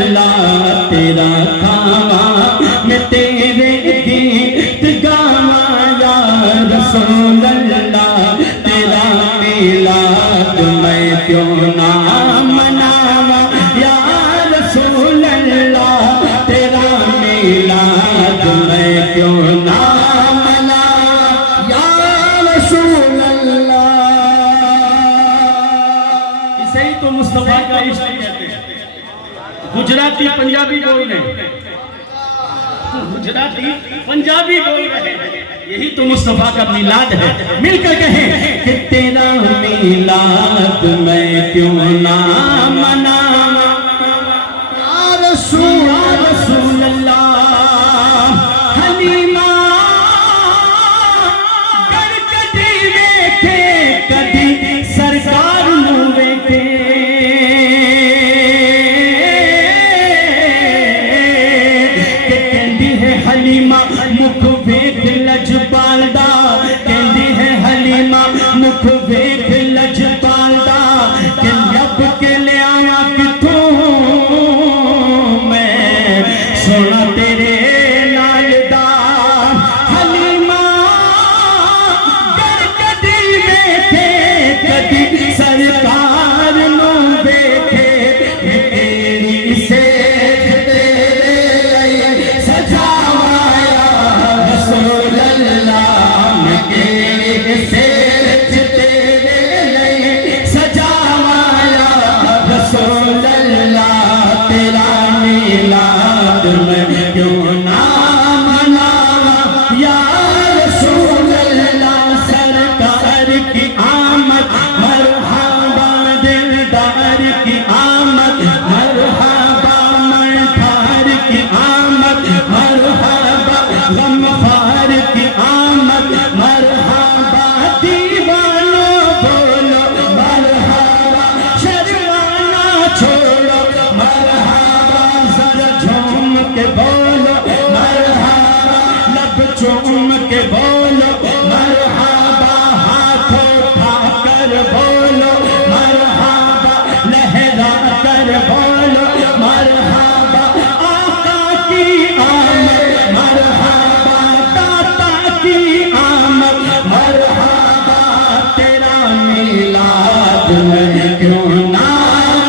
اللہ تیرا کھاواں میں تیرے گیت گاواں یا رسول اللہ تیرا میلاد میں کیوں نہ مناواں یا رسول اللہ تیرا میلاد میں کیوں نہ مناواں یا رسول اللہ. اسے ہی تو مصطفیٰ کا عشق کہتے ہیں. گجراتی پنجابی بول رہے ہیں, گجراتی پنجابی بول رہے ہیں, یہی تو مصطفیٰ کا میلاد ہے. مل کر کہیں کہ تیرا میلاد میں کیوں نہ مناواں یا رسول اللہ. حلیمہ گر کدی ویکھے کدی سرکار نوں ویکھے کہ کہندی ہے حلیمہ مکھ ویکھ لجپال دا, کہندی ہے حلیمہ مکھ ویکھ لجپال دا کہ لب کے لیاواں کتھوں میں سونا تیرے نال دا. حلیمہ گر کدی ویکھے کدی سرکار نوں ویکھے تیری سیج تیرے لئی سجاواں یا رسول اللہ. میں تیری سیج تیرے لئی سجاواں یا رسول اللہ تیرا میلاد میں کیوں نہ مناواں یا رسول اللہ. سرکار کی آمد مرحبا دلدار کی آمد مرحبا منفار کی آمد مرحبا غمخوار کی آمد مرحبا دیوانوں بولو مرحبا شرمانا چھوڑو مرحبا ذرا جھوم کے بولو مرحبا لب چوم کے بولو مرحبا ہاتھ اٹھا کر بولو مرحبا لہرا کر بولو مرحبا آقا کی آمد مرحبا داتا کی آمد مرحبا تیرا میلاد میں کیوں نہ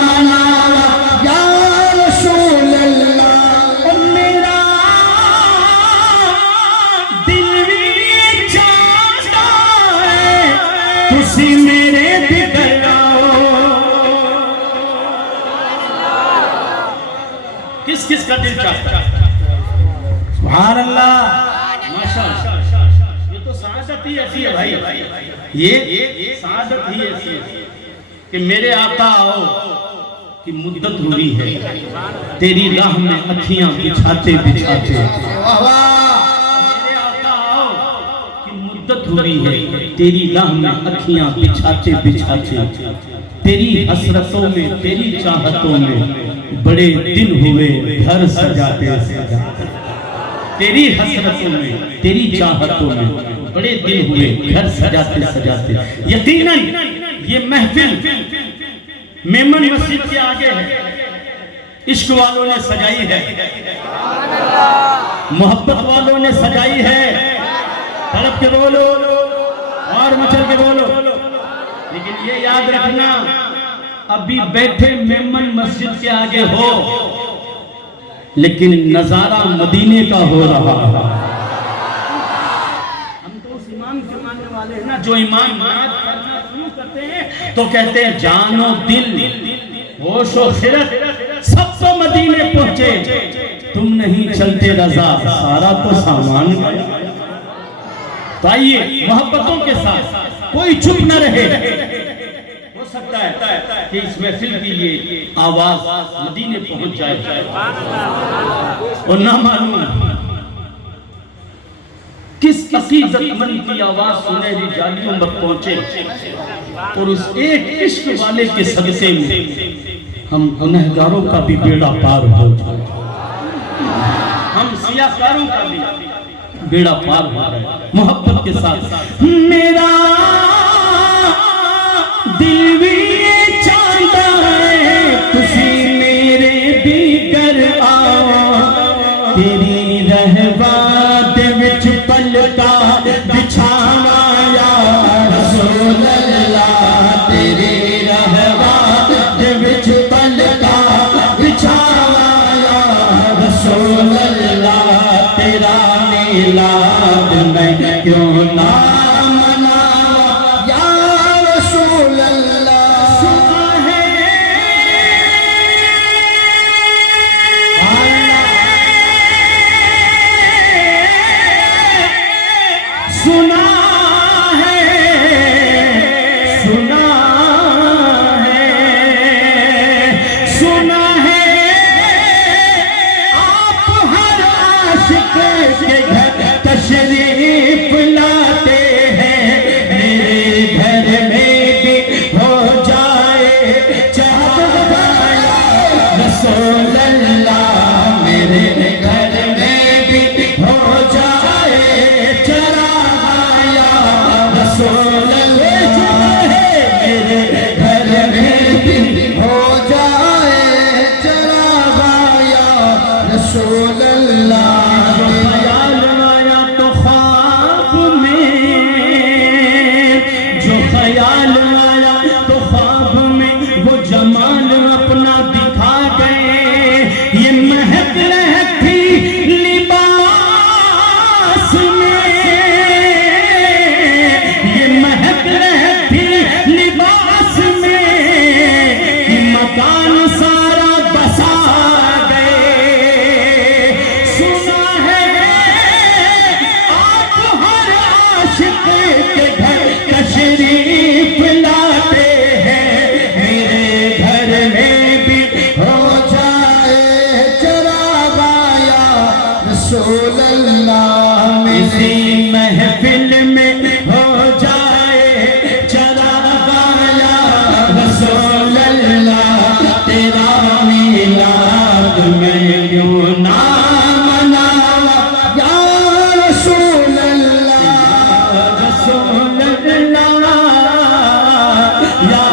مناواں یا رسول اللہ. اور میرا دل بھی چاہتا ہے تسی میرے بغیر آؤ. کس کس کا دل چاہتا ہے؟ سبحان اللہ, ماشاءاللہ. یہ تو سعادت ہی ایسی ہے بھائی, یہ سعادت ہی ایسی ہے کہ میرے آقا آؤ کی مدت ہوئی ہے تیری راہ میں اکھیاں بچھاتے بچھاتے. میرے آقا آؤ کی مدت ہوئی ہے تیری راہ میں اکھیاں بچھاتے بچھاتے. تیری حسرتوں میں تیری چاہتوں میں بڑے دن ہوئے گھر سجاتے سجاتے. تیری حسرتوں میں تیری چاہتوں میں بڑے دن ہوئے گھر سجاتے سجاتے. یقیناً یہ محفل میمن مسجد کے آگے ہے, عشق والوں نے سجائی ہے, محبت والوں نے سجائی ہے. طرف کے بولو اور مچل کے بولو. لیکن یہ یاد رکھنا ابھی بیٹھے میمن مسجد کے آگے ہو لیکن نظارہ مدینے کا ہو رہا ہے. ہم تو اس امام کے ماننے والے ہیں نا جو امام یاد کرنا شروع کرتے ہیں تو کہتے ہیں جان و دل ہوش و خرد سب تو مدینے پہنچے, تم نہیں چلتے رضا سارا تو سامان. تو آئیے محبتوں کے ساتھ کوئی چپ نہ رہے. ہو سکتا ہے کہ اس محفل کی یہ آواز مدینے پہنچ جائے اور نہ معلوم کس عقیدت مند کی آواز سنہری جالیوں پر پہنچے اور اس ایک عشق والے کے صدقے میں ہم گنہگاروں کا بھی بیڑا پار ہو جائے, ہم سیاہکاروں کا بھی بیڑا پار ہو جائے. محبت کے ساتھ میرا دل بھی چاہتا ہے تسی میرے دیگر میلاد میں کیوں نہ مناواں یا رسول اللہ سنا ہے سنا ہے سنا ہے سنا ہے آپ ہر عاشق کے گھر تشریف لاتے ہیں میرے گھر میں بھی ہو جائے چراغایا رسول اللہ میرے گھر میں بھی ہو جائے چراغایا رسول اللہ میرے گھر میں بھی ہو جائے چراغایا رسول اللہ خیال آیا تو خواب میں جو خیال آیا تو خواب میں وہ جمال اپنا دکھا گئے یہ مہک رہتی لباس میں یہ مہک رہتی لباس میں یہ مکان سارا بسا گئے سنا ہے آپ ہر عاشق کے گھر تشریف لاتے ہیں میرے گھر میں بھی ہو جائے چراغایا رسول اللہ اسی محفل میں ہو جائے چراغایا رسول اللہ تیرا میلاد میں کیوں نہ مناواں یا رسول اللہ رسول اللہ یا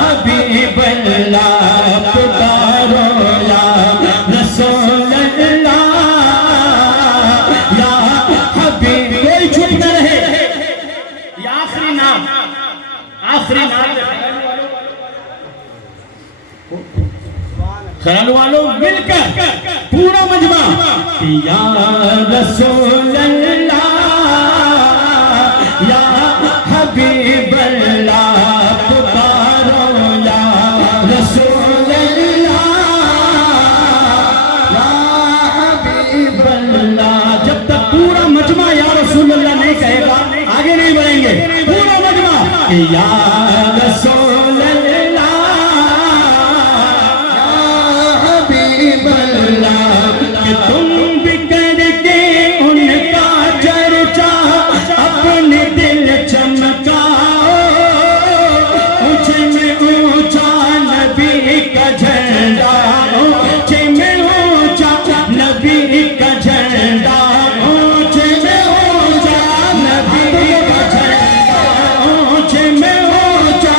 حبیب اللہ پکارو یا رسول اللہ یا حبیب کوئی چھپ نہ رہے یہ آخری نام خیال والوں مل کر پورا مجمع یا رسول اللہ یا حبیب اللہ پکارو یا رسول اللہ یا حبیب اللہ جب تک پورا مجمع یا رسول اللہ نہیں کہے گا آگے نہیں بڑھیں گے پورا مجمع یا رسول اللہ حبیب کہ تم بھی کر کے ان کا چرچا اپنے دل چمکاؤ اونچے میں اونچا نبی کا جھنڈا اونچے میں اونچا نبی کا جھنڈا اونچے میں اونچا نبی کا جھنڈا اونچے میں اونچا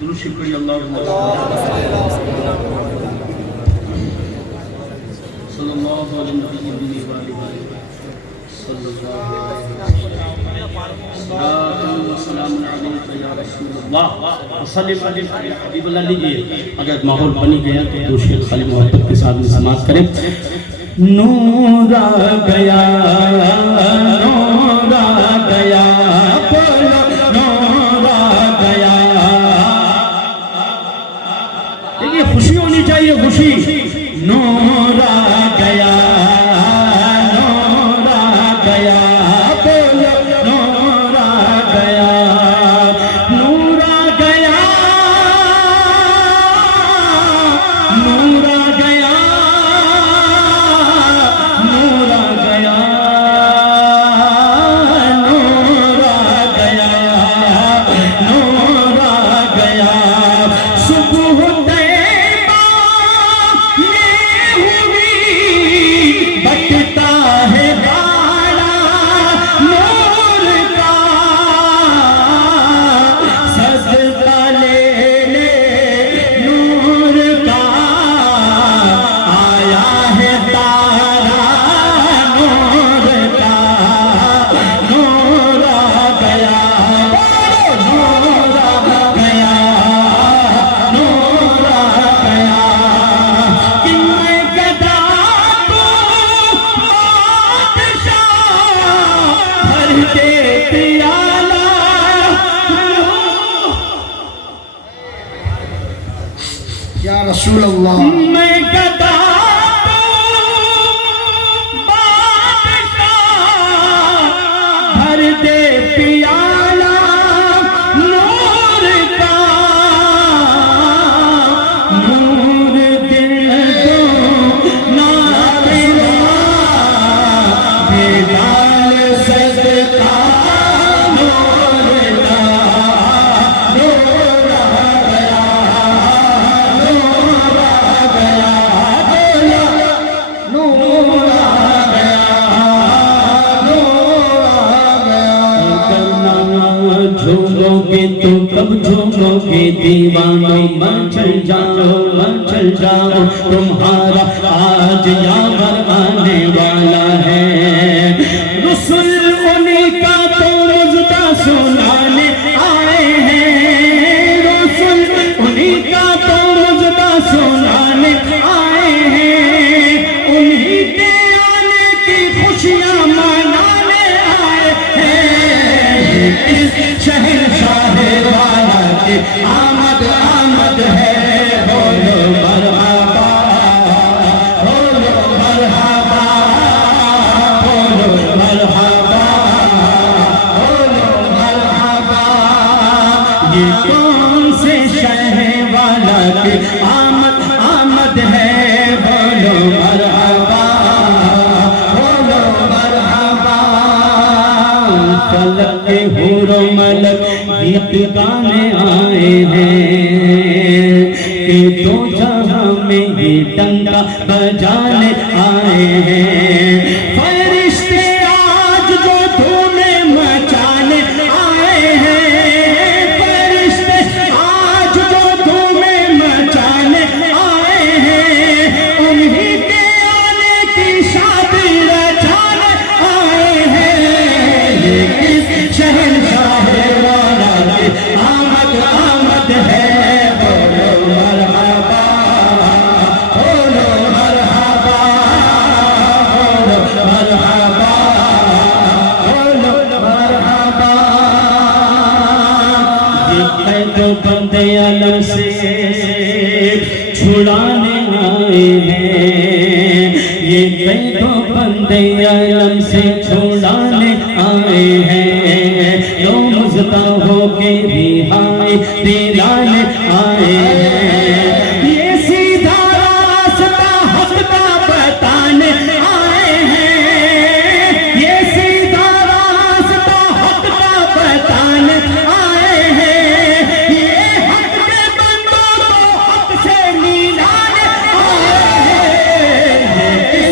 درود شکریہ اللہ صلی اللہ علیہ حبیب اللہ لیجیے. اگر ماحول بنی گیا تو دو شیر خالی محبت کے ساتھ سماعت کریں. نور آ گیا نور آ گیا نور آ گیا. دیکھیے خوشی ہونی چاہیے, خوشی. نور آ گیا نور آ گیا نور آ گیا نور آ گیا نور آ گیا نور آ گیا نور آ گیا نور آ گیا. صبح طیبہ میں ہوئی بٹتا ہے بالا نور کا. صدقہ لے لے نور کا آیا ہے تارا نور کا. نور آ گیا نور آ گیا نور آ گیا. کہ میں گدا تو بادشاہ بھر دے پیالہ. یا رسول اللہ میں گدا تو بادشاہ بھر دے پیالہ نور کا. نور دل کو ناپلا بیدال صدقہ نور کا. نور آ گیا نور آ گیا نور آ گیا نور آ گیا. کرنا جھومو گے تو کب جھومو گے دیوانوں, من چل جاؤ تمہارا آج یاور آنے والا ہے. رسول انہیں کا تو مجدہ سنانے آئے ہیں. رسول انہیں کا تو مجدہ سنانے آئے ہیں. انہیں کے آنے کی خوشیاں منانے آئے ہیں. اس شہنشاہ والا کی آمد آمد ہے. بولو مرحبا بولو مرحبا بولو مرحبا بولو مرحبا. یہ کون سے شہر والا کی آمد آمد ہے. بولو مرحبا بولو مرحبا. فلک کے حور و ملک گیت گانے آئے ہیں کہ دو جہاں میں یہ ڈنگا بجانے آئے ہیں. فرشتے آج جو دھومیں مچانے آئے ہیں. فرشتے آج جو دھومیں مچانے آئے ہیں. انہی کے آنے کی شادی رچانے آئے ہیں. یہ کس شہنشاہ والا کی آمد آمد ہے. بولو مرحبا بولو مرحبا بولو مرحبا بولو مرحبا. یہ قید و بند علم سے چھڑانے آئے ہیں. یہ قید و بند علم سے چھڑانے آئے ہیں. لو مزدہ ہو کے رہائی دلانے آئے ہیں. یہ سیدھا راستہ حق کا بتانے آئے ہیں. یہ سیدھا راستہ حق کا بتانے آئے ہیں. یہ حق کے بندوں کو حق سے ملانے آئے ہیں. یہ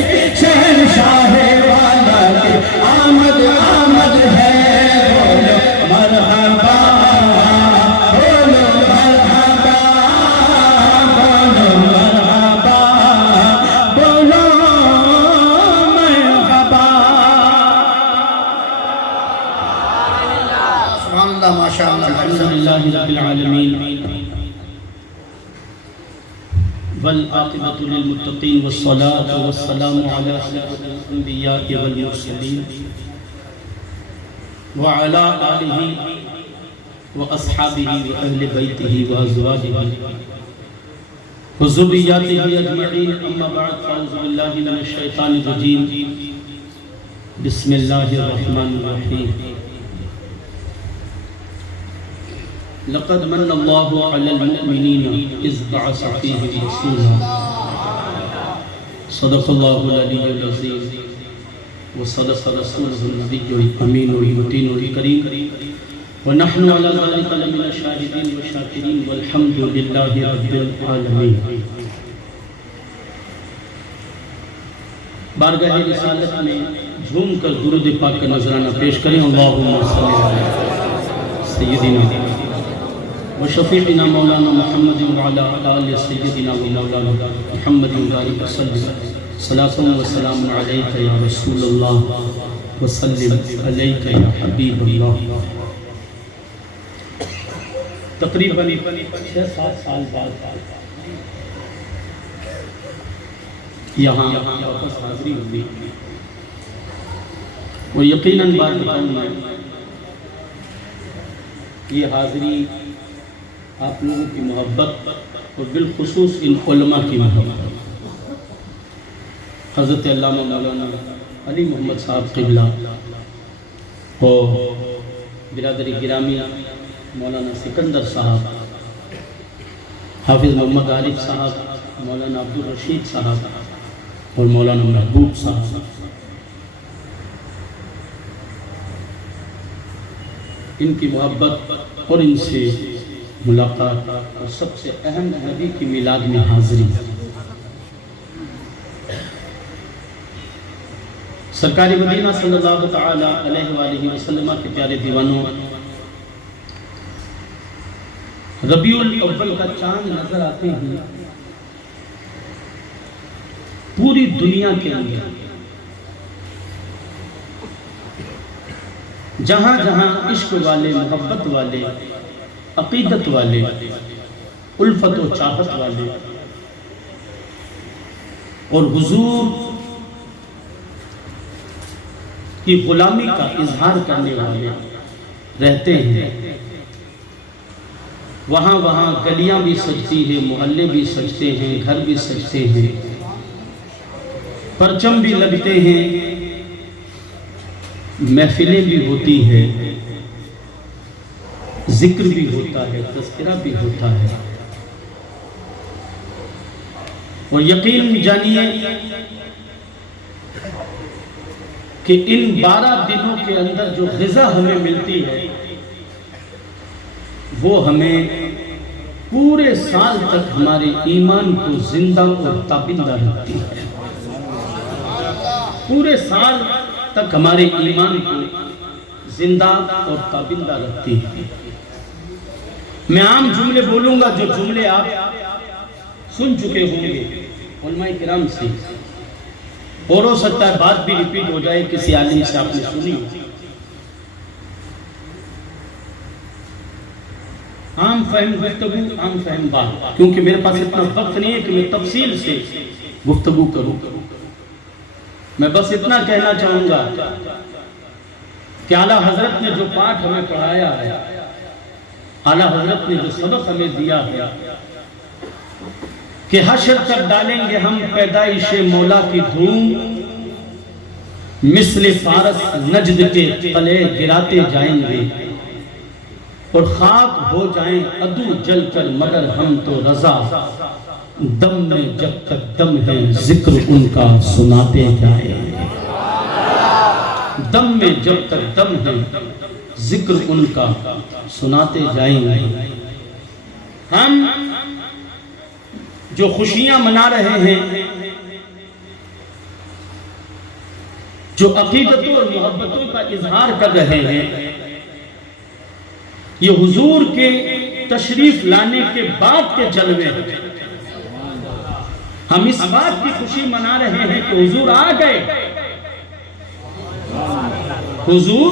لله رب العالمين والعاقبة للمتقين والصلاة والسلام على أشرف الأنبياء والمرسلين وعلى آله وأصحابه وأهل بيته وأزواجه وذرياته أجمعين أما بعد فأعوذ بالله من الشيطان الرجيم بسم الله الرحمن الرحيم لقد من الله على المؤمنين إذ بعث فيهم رسولا صدق الله العلي العظيم وصدق رسوله النبي الأمين المتين الكريم ونحن على ذلك لمن الشاهدين والشاكرين والحمد لله رب العالمين. بارگاہ رسالت میں جھوم کر درود پاک کا نذرانہ پیش کریں. اللہم صلی علی سیدنا وشفیعنا مولانا محمد وعلی آل سیدنا ومولانا محمد وبارک وسلم. صلاۃ و سلام علیک یا رسول اللہ وسلم علیک یا حبیب اللہ. تقریباً 6-7 سال بعد یہاں واپس حاضری ہوئی اور یقیناً بات بتاؤں میں یہ حاضری آپ لوگوں کی محبت اور بالخصوص ان علماء کی محبت. حضرت علامہ مولانا علی محمد صاحب قبلہ اور برادری گرامی مولانا سکندر صاحب، حافظ محمد عارف صاحب، مولانا عبدالرشید صاحب اور مولانا محبوب صاحب، ان کی محبت اور ان سے ملاقات اور سب سے اہم نبی کی میلاد میں حاضری. سرکار مدینہ صلی اللہ تعالی علیہ وآلہ وسلم کے پیارے دیوانوں، ربیع الاول کا چاند نظر آتے ہیں پوری دنیا کے اندر جہاں جہاں عشق والے، محبت والے، عقیدت والے، الفت و چاہت والے اور حضور کی غلامی کا اظہار کرنے والے رہتے ہیں، وہاں وہاں گلیاں بھی سجتی ہیں، محلے بھی سجتے ہیں، گھر بھی سجتے ہیں، پرچم بھی لگتے ہیں، محفلیں بھی ہوتی ہیں، ذکر بھی ہوتا ہے، تذکرہ بھی ہوتا ہے. اور یقین جانیے کہ ان 12 دنوں کے اندر جو غذا ہمیں ملتی ہے وہ ہمیں پورے سال تک ہمارے ایمان کو زندہ اور تابندہ رکھتی ہے. پورے سال تک ہمارے ایمان کو زندہ اور تابندہ رکھتی ہے. میں عام جملے بولوں گا جو جملے آپ سن چکے ہوں گے علماء کرام سے، اور ہو سکتا ہے بات بھی ریپیٹ ہو جائے، کسی عالم سے آپ نے سنی. عام فہم گفتگو، عام فہم بات، کیونکہ میرے پاس اتنا وقت نہیں ہے کہ میں تفصیل سے گفتگو کروں. میں بس اتنا کہنا چاہوں گا کہ اعلیٰ حضرت نے جو پاٹھ ہمیں پڑھایا ہے، اعلیٰ حضرت نے جو سبق ہمیں دیا ہے کہ حشر تک ڈالیں گے ہم پیدائش مولا کی دھوم، مثل فارس نجد کے قلعے گراتے جائیں گے اور خاک ہو جائیں عدو جل کر مگر ہم تو رضا، دم میں جب تک دم ہے ذکر ان کا سناتے جائیں گے. دم میں جب تک دم ہے ذکر ان کا سناتے جائیں گے. ہم جو خوشیاں منا رہے ہیں، جو عقیدتوں اور محبتوں کا اظہار کر رہے ہیں، یہ حضور کے تشریف لانے کے بعد کے جلوے ہیں. ہم اس بات کی خوشی منا رہے ہیں کہ حضور آ گئے، حضور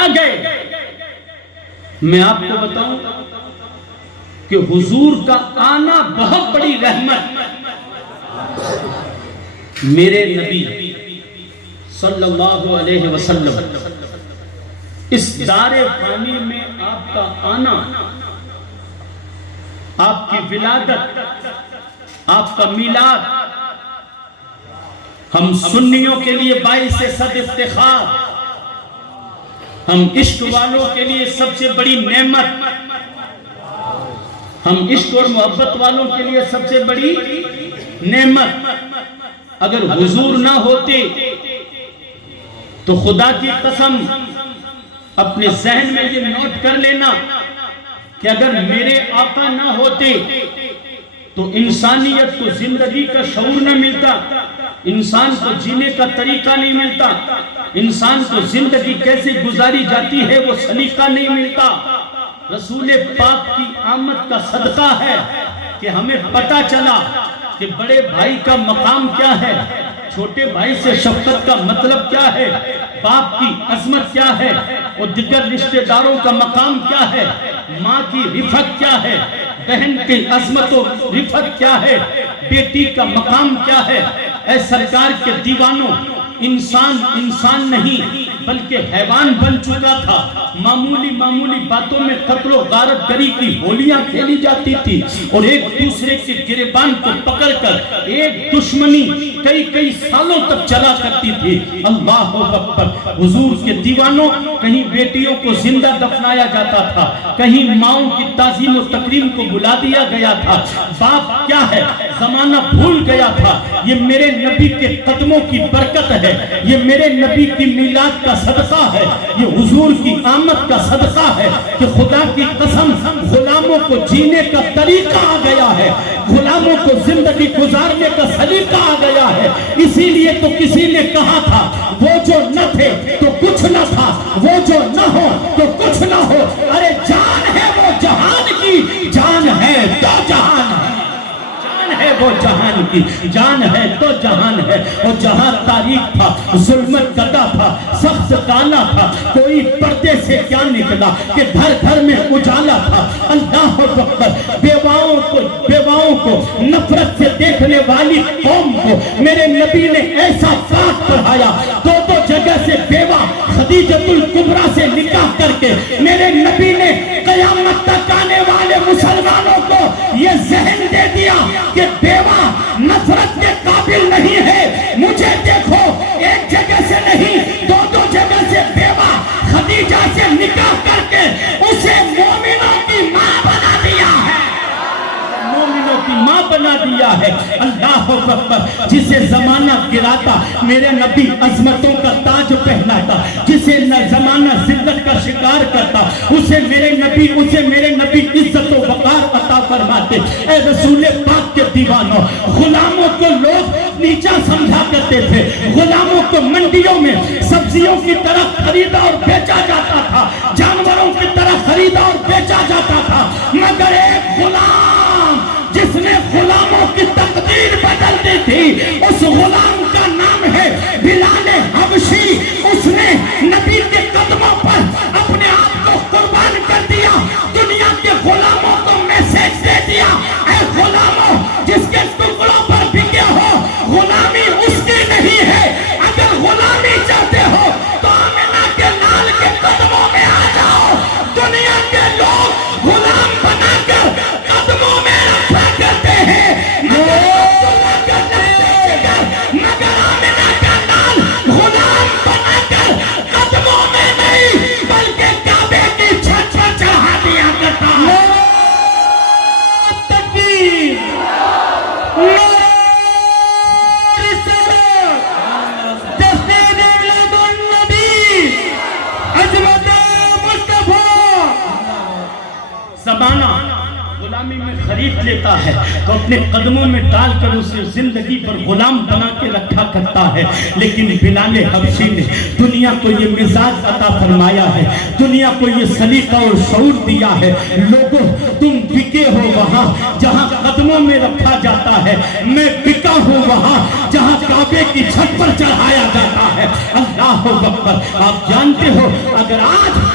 آ گئے. میں آپ کو بتاؤں کہ حضور کا آنا بہت بڑی رحمت. میرے نبی صلی اللہ علیہ وسلم اس دار فانی میں آپ کا آنا، آپ کی ولادت، آپ کا میلاد ہم سنیوں کے لیے باعث صد افتخار، ہم عشق والوں کے لیے سب سے بڑی نعمت، ہم عشق اور محبت والوں کے لیے سب سے بڑی نعمت. اگر حضور نہ ہوتے تو خدا کی قسم اپنے ذہن میں یہ نوٹ کر لینا کہ اگر میرے آقا نہ ہوتے تو انسانیت کو زندگی کا شعور نہ ملتا، انسان کو جینے کا طریقہ نہیں ملتا، انسان کو زندگی کیسے گزاری جاتی ہے وہ سلیقہ نہیں ملتا. رسول پاک کی آمد کا صدقہ ہے کہ ہمیں پتہ چلا کہ بڑے بھائی کا مقام کیا ہے، چھوٹے بھائی سے شفقت کا مطلب کیا ہے، باپ کی عظمت کیا ہے اور دیگر رشتہ داروں کا مقام کیا ہے، ماں کی رفت کیا ہے، بہن کی عظمت و رفت کیا ہے، بیٹی کا مقام کیا ہے. اے سرکار کے دیوانوں، انسان نہیں بلکہ حیوان بن چکا تھا. معمولی باتوں میں قتل و غارت گری کی ہولیاں کھیلی جاتی تھی اور ایک دوسرے کے گریبان کو پکڑ کر ایک دشمنی کئی سالوں تک چلا کرتی تھی. اللہ اکبر. حضور کے دیوانوں، کہیں بیٹیوں کو زندہ دفنایا جاتا تھا، کہیں ماؤں کی تعظیم و تکریم کو بلا دیا گیا تھا. باپ کیا ہے زمانہ بھول گیا تھا. یہ میرے نبی کے قدموں کی برکت ہے، یہ میرے نبی کی میلاد کا صدقہ ہے، یہ حضور کی آمد کا صدقہ ہے کہ خدا کی قسم غلاموں کو جینے کا طریقہ آ گیا ہے، غلاموں کو زندگی گزارنے کا سلیقہ آ گیا ہے. اسی لیے تو کسی نے کہا تھا وہ جو نہ تھے تو کچھ نہ تھا، وہ جو نہ ہو تو کچھ نہ ہو. ارے جان ہے وہ جہان کی، جان ہے تو جہان ہے، ہے وہ جہان کی، جان ہے تو جہان ہے. اور جہاں تاریخ تھا، ظلمت کتا تھا، سخت کالا تھا، کوئی پردے سے کیا نکلا کہ گھر گھر میں اجالا تھا. اللہ اکبر. بیواؤں کو نفرت سے دیکھنے والی قوم کو میرے نبی نے ایسا پاک پڑھایا. دو جگہ سے بیوہ خدیجۃ الکبریٰ سے نکاح کر کے میرے نبی نے قیامت تک آنے والے مسلمانوں کو یہ ذہن دے دیا کہ بیوہ نفرت کے قابل نہیں ہے. مجھے دیکھو، ایک جگہ سے نہیں دو جگہ سے بیوہ خدیجہ سے نکاح کر کے اسے مومنوں کی ماں بنا دیا ہے، مومنوں کی ماں بنا دیا ہے. اللہ اکبر. جسے زمانہ گراتا میرے نبی عظمتوں کا تاج پہناتا، جسے زمانہ ذلت کا شکار کرتا اسے میرے نبی عزت و وقار عطا فرماتے. اے رسول پاک کے دیوانوں، غلاموں کو لوگ نیچا سمجھا کرتے تھے، غلاموں کو منڈیوں میں سبزیوں کی طرح خریدا اور بیچا جاتا تھا، جانوروں کی طرح خریدا اور بیچا جاتا تھا. مگر ایک غلام جس نے غلاموں کی تقدیر بدل دی تھی، اس غلام کا نام ہے بلال حبشی. اس نے نبی کے قدموں پر اپنے آپ کو قربان کر دیا، دنیا کے غلاموں کو میسج دے دیا، اے غلاموں جس کے ٹکڑوں پر بکے ہو، غلامی اس کی نہیں ہے. اگر غلامی چاہتے ہو تو آمنہ کے لال کے قدموں میں آ جاؤ. دنیا کے لوگ غلام بنا کر قدموں میں رکھا کرتے ہیں، مگر آمنہ کا لال غلام بنا کر قدموں میں نہیں بلکہ کعبے کی چھت پر چڑھا دیا کرتا ہے. تکبیر، زمانہ غلامی میں خرید لیتا ہے تو اپنے قدموں میں ڈال کر اسے زندگی پر غلام بنا کے رکھا کرتا ہے. لیکن بلال حبشی نے دنیا کو یہ مزاج عطا فرمایا ہے، دنیا کو یہ سلیقہ اور شعور دیا ہے. لوگوں، تم بکے ہو وہاں جہاں قدموں میں رکھا جاتا ہے، میں بکا ہوں وہاں جہاں کعبے کی چھت پر چڑھایا جاتا ہے. اللہ اکبر. آپ جانتے ہو اگر آج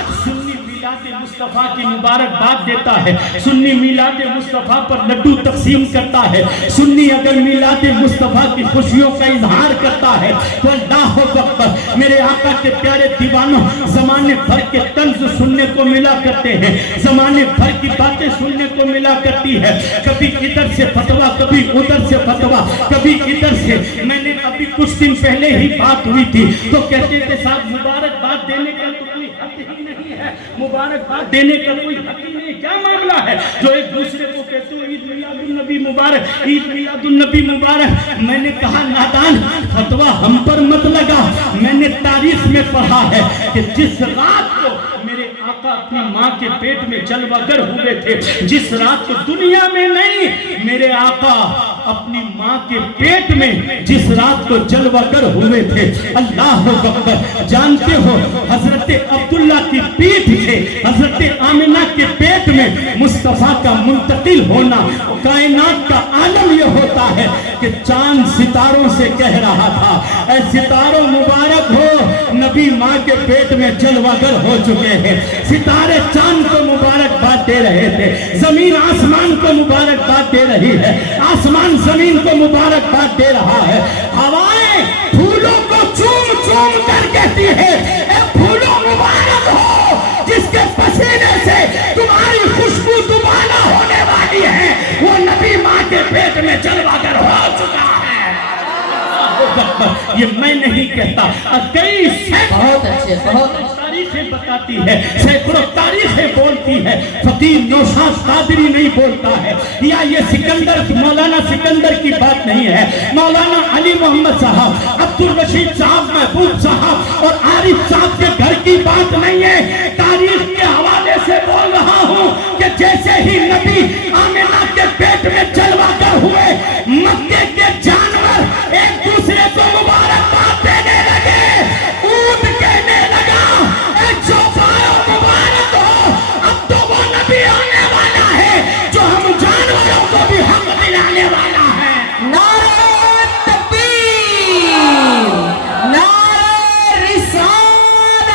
میلاد مصطفیٰ کی مبارکباد دیتا ہے، سنی میلاد مصطفیٰ پر لڈو تقسیم کرتا ہے، سنی اگر میلاد مصطفیٰ کی خوشیوں کا اظہار کرتا ہے تو اللہ اکبر، میرے آقا کے پیارے دیوانوں، زمانے بھر کے طنز سننے کو ملا کرتے ہیں، زمانے بھر کی باتیں سننے کو ملا کرتی ہے، کبھی ادھر سے فتویٰ، کبھی ادھر سے فتویٰ، کبھی ادھر سے۔ میں نے ابھی کچھ دن پہلے ہی بات ہوئی تھی تو کہتے تھے صاحب مبارکباد دینے کا تو کوئی حق ہی نہیں ہے، مبارکباد دینے کا کوئی حق ہی نہیں، کیا معاملہ ہے جو ایک دوسرے کو کہتے ہو عید میلاد النبی مبارک، عید میلاد النبی مبارک۔ میں نے کہا نادان، فتویٰ ہم پر مت لگا، میں نے تاریخ میں پڑھا ہے کہ جس رات کو میرے آقا اپنی ماں کے پیٹ میں جلوہ گر ہوئے تھے، جس رات کو دنیا میں نہیں، میرے آقا اپنی ماں کے پیٹ میں جس رات کو جلوہ گر ہوئے تھے، اللہ اکبر، جانتے ہو حضرت عبداللہ کی پیٹھ سے حضرت آمنہ کے پیٹ میں مصطفیٰ کا منتقل ہونا، کائنات کا عالم یہ ہوتا ہے کہ چاند ستاروں سے کہہ رہا تھا، اے ستاروں مبارک ہو، نبی ماں کے پیٹ میں جلوہ گر ہو چکے ہیں، ستارے چاند کو مبارکباد دے رہے تھے، زمین آسمان کو مبارکباد دے رہی ہے، آسمان زمین کو مبارکباد دے رہا ہے، ہوائیں پھولوں کو چوم چوم کر کہتی ہے، اے پھولوں مبارک ہو، جس کے پسینے سے تمہاری خوشبو دوبارہ ہونے والی ہے، وہ نبی ماں کے پیٹ میں جلوہ گر ہو چکا ہے۔ یہ میں نہیں کہتا، کئی بہت اچھے، بہت اچھے، تاریخیں بتاتی ہے، سینکڑوں تاریخیں بولتی ہے، فقیر نوشاد قادری نہیں بولتا ہے، یا یہ سکندر مولانا سکندر کی بات نہیں ہے، مولانا علی محمد صاحب، عبدالرشید صاحب، محبوب صاحب اور عارف صاحب کے گھر کی بات نہیں ہے، تاریخ کے حوالے سے بول رہا ہوں کہ جیسے ہی نبی آمنہ کے پیٹ میں جلوہ گر ہوئے، مکے کے جانور ایک دوسرے کو مبارکباد دینے لگے، اونٹ کہنے لگا اے چوپایوں مبارک ہو، اب تو وہ نبی آنے والا ہے جو ہم جانوروں کو بھی حق دلانے والا ہے۔ نعرہ تکبیر، نعرہ رسالت،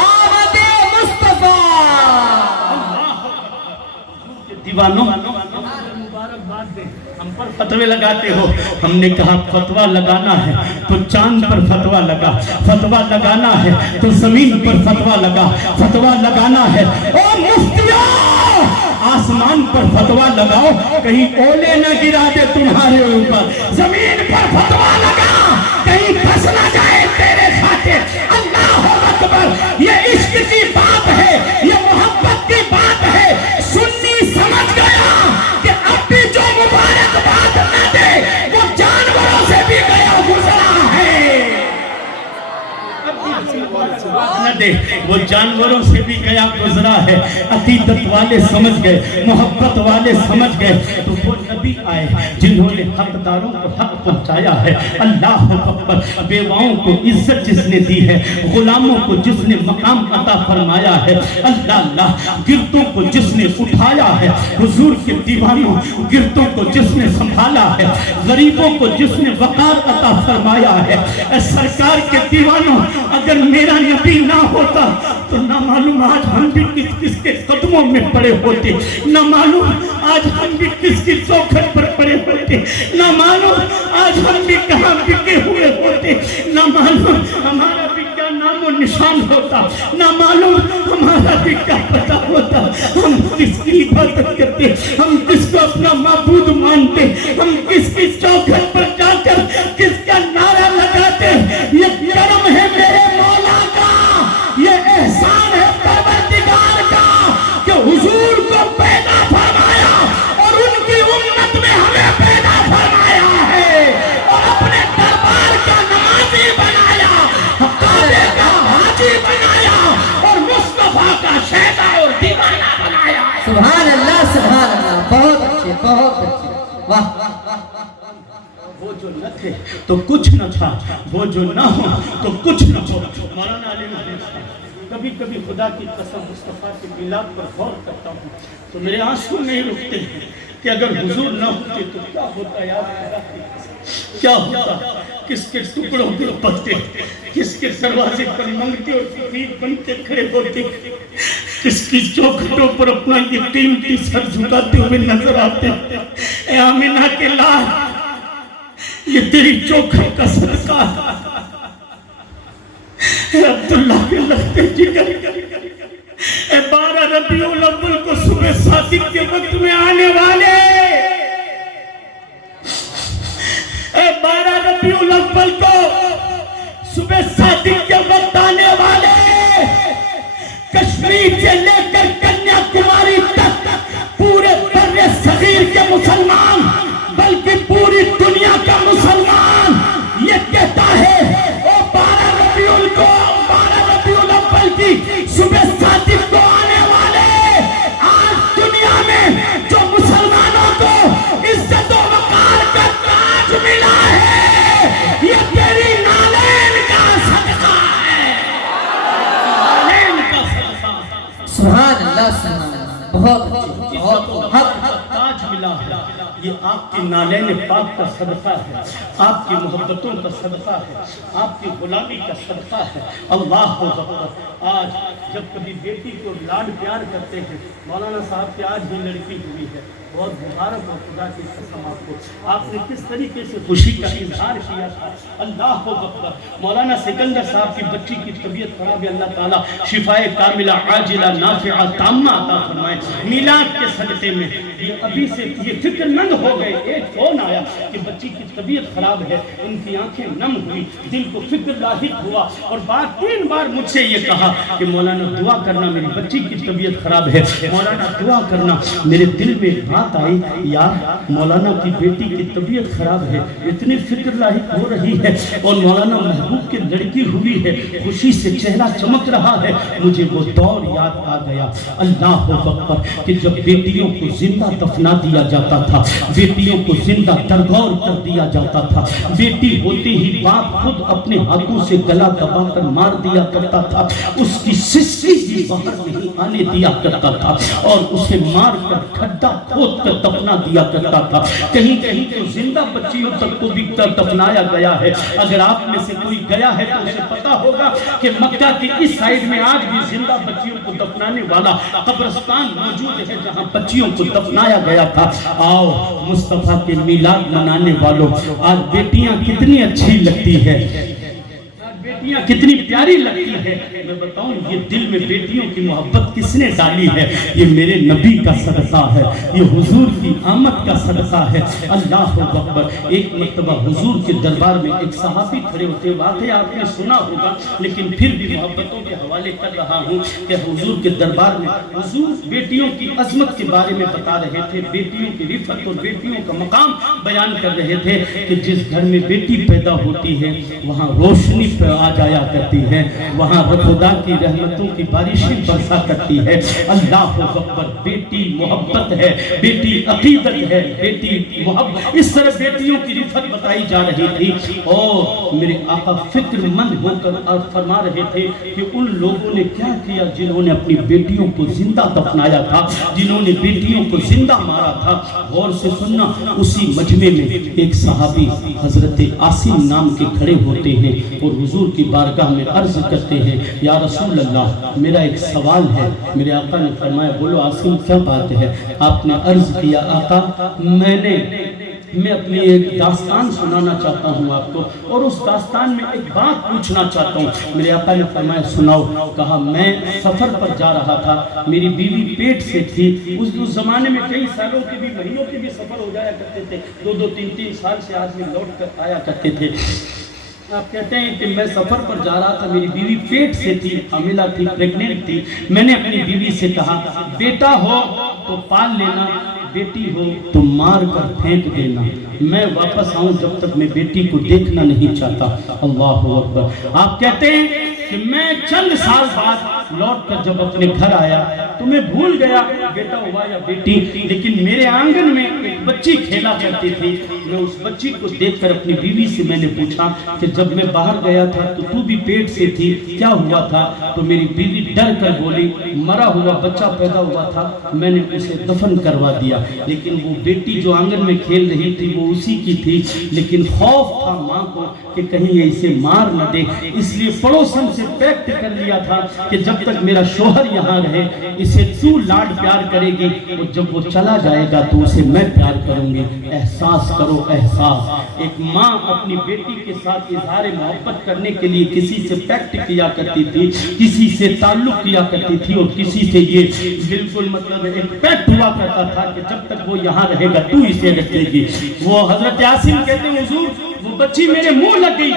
آمد مصطفیٰ۔ دیوانوں مبارکباد دیں، ہم پر فتوے لگاتے ہو، ہم نے کہا فتوہ لگانا ہے تو چاند پر فتوہ لگا، فتوہ لگانا ہے تو زمین پر فتوہ لگا، فتوہ لگانا ہے او مفتیوں آسمان پر فتوہ لگاؤ، کہیں اولے نہ گرا دے تمہارے اوپر، زمین پر فتوہ لگا کہیں پھنس نہ جائے تیرے خاطر۔ اللہ اکبر، یہ عشق کی بات ہے، یہ محبت کی بات ہے، سنی سمجھ گیا کہ اب بھی جو مبارکباد نہ دے وہ جانوروں سے بھی گیا گزرا ہے، نہ دے وہ جانوروں سے بھی گیا گزرا ہے۔ عقیدت والے سمجھ گئے، محبت والے سمجھ گئے، تو وہ نبی آئے جنہوں نے حقداروں کو حق پہنچایا ہے۔ اللہ اکبر، بیواؤں کو عزت جس نے دی ہے، غلاموں کو جس نے مقام عطا فرمایا ہے، اللہ اللہ، گردوں کو جس نے اٹھایا ہے، حضور کے دیوانوں گردوں کو جس نے سنبھالا ہے، غریبوں کو جس نے وقار عطا فرمایا ہے، اے سرکار کے دیوانوں، اگر میرا نبی نہ ہوتا تو نہ معلوم آج ہم بھی کس کس کے قدموں میں پڑے ہوتے، نہ معلوم آج ہم بھی کس کی چوکھٹ پر پڑے ہوتے، نہ معلوم آج ہم بھی کہاں بکے ہوئے ہوتے، نہ معلوم ہمارا بھی کیا نام و نشان ہوتا، نہ معلوم ہمارا بھی کیا پتہ ہوتا، ہم کس کی عبادت کرتے، ہم کس کو اپنا معبود مانتے، ہم کس کی چوکھٹ پر جا کر کس کا نعرہ لگاتے۔ یہ کرم ہے میرے مولا کا، یہ احسان ہے پروردگار کا کہ حضور کو پیدا فرمایا اور ان کی امت میں ہمیں پیدا فرمایا ہے، اور اپنے دربار کا نمازی بنایا، کعبے کا حاجی بنایا، اور مصطفیٰ کا شیدا اور دیوانہ بنایا ہے۔ سبحان اللہ، سبحان اللہ، بہت اچھے، بہت اچھے، واہ۔ وہ جو نہ تھے تو کچھ نہ تھا، وہ جو نہ ہو تو کچھ نہ ہو۔ مولانا علی محمد صاحب، کبھی کبھی خدا کی قسم مصطفیٰ کے میلاد پر غور کرتا ہوں تو میرے آنسو نہیں رکتے ہیں کہ اگر حضور نہ ہوتے تو کیا ہوتا، یاد خدا کی قسم کیا ہوتا۔ کس کے ٹکڑوں پہ پڑتے، کس کے دروازے پر منگتے اور فقیر بن کے کھڑے ہوتے، کس کی چوکھٹوں پر اپنا یہ قیمتی سر جھکاتے ہوئے نظر آتے۔ اے آمینہ کے لال، یہ تیری چوکھٹ کا صدقہ ہے۔ اے عبداللہ کے لگتے جگر، اے 12 ربیع الاول کو صبح صادق کے وقت میں آنے والے، اے 12 ربیع الاول کو صبح صادق کے وقت آنے والے، کشمیر سے لے کر کنیا کماری تک پورے بر صغیر کے مسلمان، بلکہ پوری دنیا کا مسلمان یہ کہتا ہے او 12 ربیع الاول کی صبح صادق کو آنے والے، آج دنیا میں جو مسلمانوں کو عزت و وقار کا تاج ملا ہے، یہ تیری نالین کا صدقہ ہے، نالین کا صدقہ۔ سبحان اللہ، سبحان اللہ، بہت اچھی، بہت حق۔ تاج ملا ہے، یہ آپ کی نالین پاک کا صدقہ ہے، آپ کی محبتوں کا صدقہ ہے، آپ کی غلامی کا صدقہ ہے۔ اللہ اکبر۔ آج جب کبھی بیٹی کو لاڈ پیار کرتے ہیں، مولانا صاحب کی آج ہی لڑکی ہوئی ہے، بہت مبارک اور خدا کی قسم آپ کو، آپ نے کس طریقے سے خوشی کا اظہار کیا تھا۔ اللہ اکبر۔ مولانا سکندر صاحب کی بچی کی طبیعت خراب ہے، اللہ تعالیٰ شفائے کاملہ عاجلہ نافعہ تامہ عطا فرمائے۔ میلاد کے صدقے میں یہ ابھی سے یہ فکر مند ہو گئے، ایک فون آیا کہ بچی کی طبیعت خراب ہے، ان کی آنکھیں نم ہوئی، دل کو فکر لاحق ہوا، اور 3 بار مجھ سے یہ کہا کہ مولانا دعا کرنا، میری بچی کی طبیعت خراب ہے، مولانا دعا کرنا۔ میرے دل میں بات آئی، یار مولانا کی بیٹی کی طبیعت خراب ہے، اتنی فکر لاحق ہو رہی ہے، اور مولانا محبوب کی لڑکی ہوئی ہے، خوشی سے چہرہ چمک رہا ہے۔ مجھے وہ دور یاد آ گیا، اللہ اکبر، کہ جب بیٹیوں کو زندہ دفنا دیا جاتا تھا، بیٹیوں کو زندہ درگور کر دیا جاتا تھا، بیٹی ہوتے ہی باپ خود اپنے ہاتھوں سے گلا دبا کر مار دیا کرتا تھا، اس کی سسری بھی باہر نہیں آنے دیا کرتا تھا، اور اسے مار کر کھڈا کھود کر دفنا دیا کرتا تھا۔ کہیں کہیں تو زندہ بچیوں تک کو بھی دفنایا گیا ہے۔ اگر آپ میں سے کوئی گیا ہے تو اسے پتا ہوگا کہ مکہ کی اس سائیڈ میں آج بھی زندہ بچیوں کو دفنانے والا قبرستان موجود ہے جہاں بچیوں کو دفنایا گیا تھا۔ آؤ مصطفیٰ کے میلاد منانے والوں، آج بیٹیاں کتنی اچھی لگتی ہے، بیٹیاں کتنی پیاری لگتی ہے۔ میں بتاؤں یہ دل میں بیٹیوں کی محبت کس نے ڈالی ہے؟ یہ میرے نبی کا صدقہ ہے، یہ حضور کی آمد کا صدقہ ہے۔ اللہ اکبر۔ ایک مرتبہ حضور کے دربار میں ایک صحابی کھڑے ہوتے، واقعہ آپ نے سنا ہوگا لیکن پھر بھی محبتوں کے حوالے کر رہا ہوں کہ حضور کے دربار میں حضور بیٹیوں کی عظمت کے بارے میں بتا رہے تھے، بیٹیوں کی رفت اور بیٹیوں کا مقام بیان کر رہے تھے کہ جس گھر میں بیٹی پیدا ہوتی ہے وہاں روشنی آ جایا کرتی ہے، وہاں خدا کی رحمتوں کی بارشیں برسا کرتی ہے۔ اللہ اکبر۔ بیٹی محبت ہے، بیٹی عقیدت ہے، بیٹی محبت، اس طرح بیٹیوں کی رفت بتائی جا رہی تھی۔ اور میرے آقا فکر مند ہو کر فرما رہے تھے کہ ان لوگوں نے کیا کیا جنہوں نے اپنی بیٹیوں کو زندہ دفنایا تھا، جنہوں نے بیٹیوں کو زندہ مارا تھا۔ غور سے سننا، اسی مجمع میں ایک صحابی حضرت عاصم نام کے کھڑے ہوتے ہیں اور حضور کی بارگاہ میں عرض کرتے ہیں، یا رسول اللہ میرا ایک سوال ہے۔ میرے آقا نے فرمایا بولو عاصم کیا بات ہے؟ آپ نے عرض کیا آقا میں اپنی ایک داستان سنانا چاہتا ہوں آپ کو، اور اس داستان میں ایک بات پوچھنا چاہتا ہوں۔ میرے آقا نے فرمایا سناؤ۔ کہا میں سفر پر جا رہا تھا، میری بیوی پیٹ سے تھی۔ اس زمانے میں کئی سالوں کے بھی مہینوں کے بھی سفر ہو جایا کرتے تھے، 2-2 3-3 سال سے آدمی لوٹ کر آیا کرتے تھے۔ آپ کہتے ہیں کہ میں سفر پر جا رہا تھا، میری بیوی پیٹ سے تھی، حاملہ تھی، پریگننٹ تھی۔ میں نے اپنی بیوی سے کہا بیٹا ہو تو پال لینا، بیٹی ہو تو مار کر پھینک دینا، میں واپس آؤں جب تک میں بیٹی کو دیکھنا نہیں چاہتا۔ اللہ اکبر۔ آپ کہتے ہیں کہ میں چند سال بعد لوٹ کر جب اپنے گھر آیا تو میں بھول گیا بیٹا ہوا یا بیٹی، لیکن میرے آنگن میں ایک بچی کھیلا کرتی تھی۔ میں اس بچی کو دیکھ کر اپنی بیوی سے میں نے پوچھا کہ جب میں باہر گیا تھا تو بھی پیٹ سے تھی، کیا ہوا تھا؟ تو میری بیوی ڈر کر بولی مرا ہوا بچہ پیدا ہوا تھا، میں نے اسے دفن کروا دیا۔ لیکن وہ بیٹی جو آنگن میں کھیل رہی تھی وہ اسی کی تھی، لیکن خوف تھا ماں کو کہ کہیں یہ اسے مار نہ دے، اس لیے پڑوسن سے پیکٹ کر لیا تھا کہ جب تک میرا شوہر یہاں رہے اسے تو لاڈ پیار کرے گی، اور جب وہ چلا جائے گا تو اسے میں پیار کروں گی۔ احساس کرو احساس، ایک ماں اپنی بیٹی کے ساتھ اظہار محبت کرنے کے لیے کسی سے پیکٹ کیا کرتی تھی، کسی سے تعلق کیا کرتی تھی، اور کسی سے یہ بالکل مطلب ایک پیکٹ ہوا کرتا تھا کہ جب تک وہ یہاں رہے گا تو اسے رکھے گی۔ وہ حضرت یاسین کہتے ہیں حضور وہ بچی میرے منہ لگ گئی،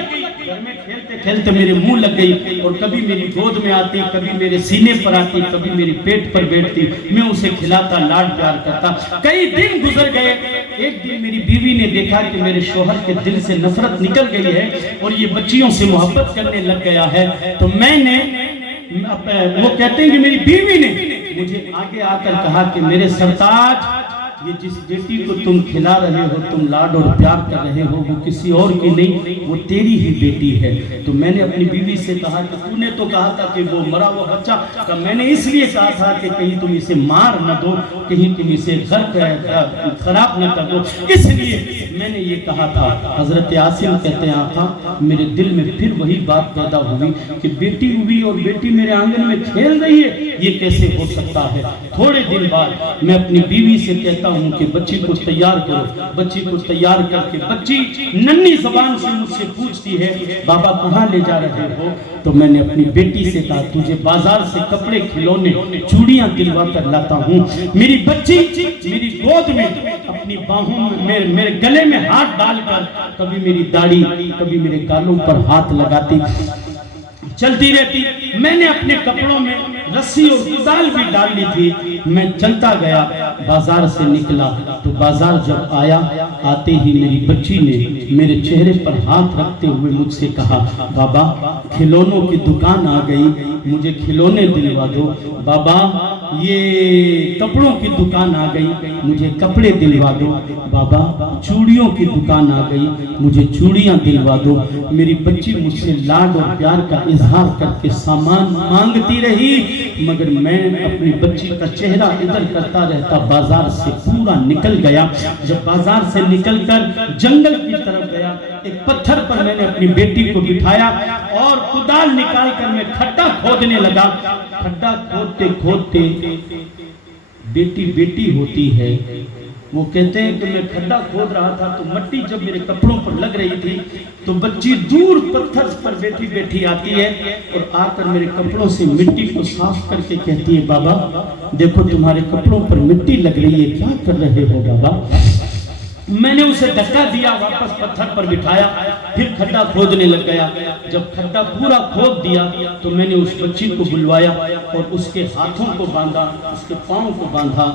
گھر میں کھیلتے کھیلتے میرے منہ لگ گئی، اور کبھی میری گود میں آتی، کبھی میرے سینے پر آتی، کبھی میری پیٹ پر بیٹھتی، میں اسے کھلاتا لاڈ پیار کرتا۔ کئی دن گزر گئے، ایک دن میری بیوی نے دیکھا کہ میرے شوہر کے دل سے نفرت نکل گئی ہے اور یہ بچیوں سے محبت کرنے لگ گیا ہے، تو میں نے وہ کہتے ہیں کہ میری بیوی نے مجھے آگے آ کر کہا کہ میرے سرتاج یہ جس بیٹی کو تم کھلا رہے ہو، تم لاڈ اور پیار کر رہے ہو، وہ کسی اور کی نہیں، وہ تیری ہی بیٹی ہے۔ تو میں نے اپنی بیوی سے کہا کہ تو نے تو کہا تھا کہ وہ مرا ہوا بچہ، کہ میں نے اس لیے کہا تھا کہ کہیں تم اسے مار نہ دو، کہیں تم اسے خراب نہ کر دو، اس لیے میں نے یہ کہا تھا۔ حضرت یاسین کہتے ہیں آقا میرے دل میں پھر وہی بات پیدا ہوئی کہ بیٹی ہوئی اور بیٹی میرے آنگن میں کھیل رہی ہے، یہ کیسے ہو سکتا ہے؟ تھوڑے دن بعد میں اپنی بیوی سے کہتا ہوں کہ بچی کو تیار کرو، بچی کو تیار کر کے بچی ننھی زبان سے مجھ سے پوچھتی ہے بابا کہاں لے جا رہے ہو؟ تو میں نے اپنی بیٹی سے کہا تجھے بازار سے کپڑے کھلونے چوڑیاں دلوا کر لاتا ہوں۔ میری بچی میری گود میں اپنی باہوں میں میرے گلے میں ہاتھ ڈال کر کبھی میری داڑھی کبھی میرے گالوں پر ہاتھ لگاتی چلتی رہتی۔ میں نے اپنے کپڑوں میں رسی اور کدال بھی ڈال لی تھی۔ میں چلتا گیا، بازار سے نکلا تو بازار جب آیا، آتے ہی میری بچی نے میرے چہرے پر ہاتھ رکھتے ہوئے مجھ سے کہا بابا کھلونوں کی دکان آ گئی، مجھے کھلونے دلوا دو۔ بابا یہ کپڑوں کی دکان آ گئی، مجھے کپڑے دلوا دو۔ بابا چوڑیوں کی دکان آ گئی، مجھے چوڑیاں دلوا دو۔ میری بچی مجھ سے لاڈ اور پیار کا اظہار کر کے سامان مانگتی رہی، مگر میں اپنی بچی کا چہرہ ادھر کرتا رہتا۔ بازار سے پورا نکل گیا، جب بازار سے نکل کر جنگل کی طرف گیا، ایک پتھر پر میں نے اپنی بیٹی کو بٹھایا اور کدال نکال کر میں کھڈا کھودنے لگا۔ کھڈا کھودتے کھودتے بیٹی بیٹی ہوتی ہے، وہ کہتے ہیں کہ میں کھڈا کھود رہا تھا تو مٹی جب میرے کپڑوں پر لگ رہی تھی تو بچی دور پتھر پر بیٹھی بیٹھی آتی ہے اور آ کر میرے کپڑوں سے مٹی کو صاف کر کے کہتی ہے بابا دیکھو تمہارے کپڑوں پر مٹی لگ رہی ہے، کیا کر رہے ہو بابا؟ میں نے اسے دھکا دیا، واپس پتھر پر بٹھایا، پھر کھڈا کھودنے لگ گیا۔ جب کھڈا پورا کھود دیا تو میں نے اس بچی کو بلوایا اور اس کے ہاتھوں کو باندھا، اس کے پاؤں کو باندھا۔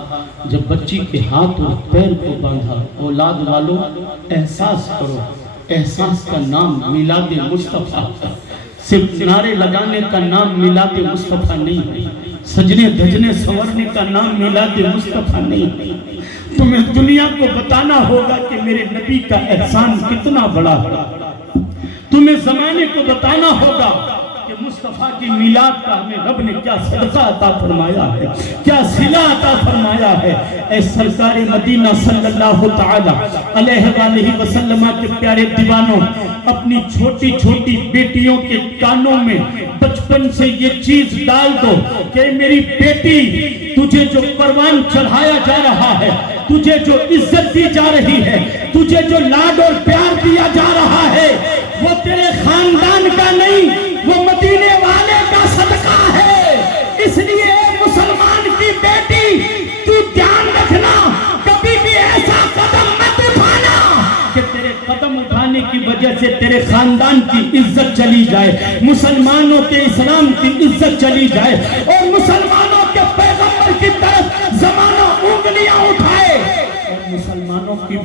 جب بچی کے ہاتھ اور پیر کو باندھا، اولاد والو احساس کرو، احساس کا نام میلاد مصطفیٰ، صرف نعرے لگانے کا نام میلاد مصطفیٰ نہیں ہے، سجنے دھجنے سنورنے کا نام میلاد مصطفیٰ نہیں ہے۔ تمہیں دنیا کو بتانا ہوگا کہ میرے نبی کا احسان کتنا بڑا ہے، تمہیں زمانے کو بتانا ہوگا کہ مصطفیٰ کی میلاد کا ہمیں رب نے کیا صدقہ عطا فرمایا ہے، کیا صلہ عطا فرمایا ہے۔ اے سرکار مدینہ صلی اللہ تعالی علیہ وآلہ وسلم کے پیارے دیوانوں، اپنی چھوٹی چھوٹی بیٹیوں کے کانوں میں بچپن سے یہ چیز ڈال دو کہ میری بیٹی تجھے جو پروان چڑھایا جا رہا ہے، تجھے جو عزت دی جا رہی ہے، تجھے جو لاڈ اور پیار دیا جا رہا ہے، وہ تیرے خاندان کا نہیں، وہ مدینے والے کا صدقہ ہے۔ اس لیے مسلمان کی بیٹی تو دھیان رکھنا، کبھی بھی ایسا قدم مت اٹھانا کہ تیرے قدم اٹھانے کی وجہ سے تیرے خاندان کی عزت چلی جائے، مسلمانوں کے اسلام کی عزت چلی جائے اور مسلمانوں کے پیغمبر کی طرف زمانہ انگلیاں اٹھائے اور مسلمانوں کی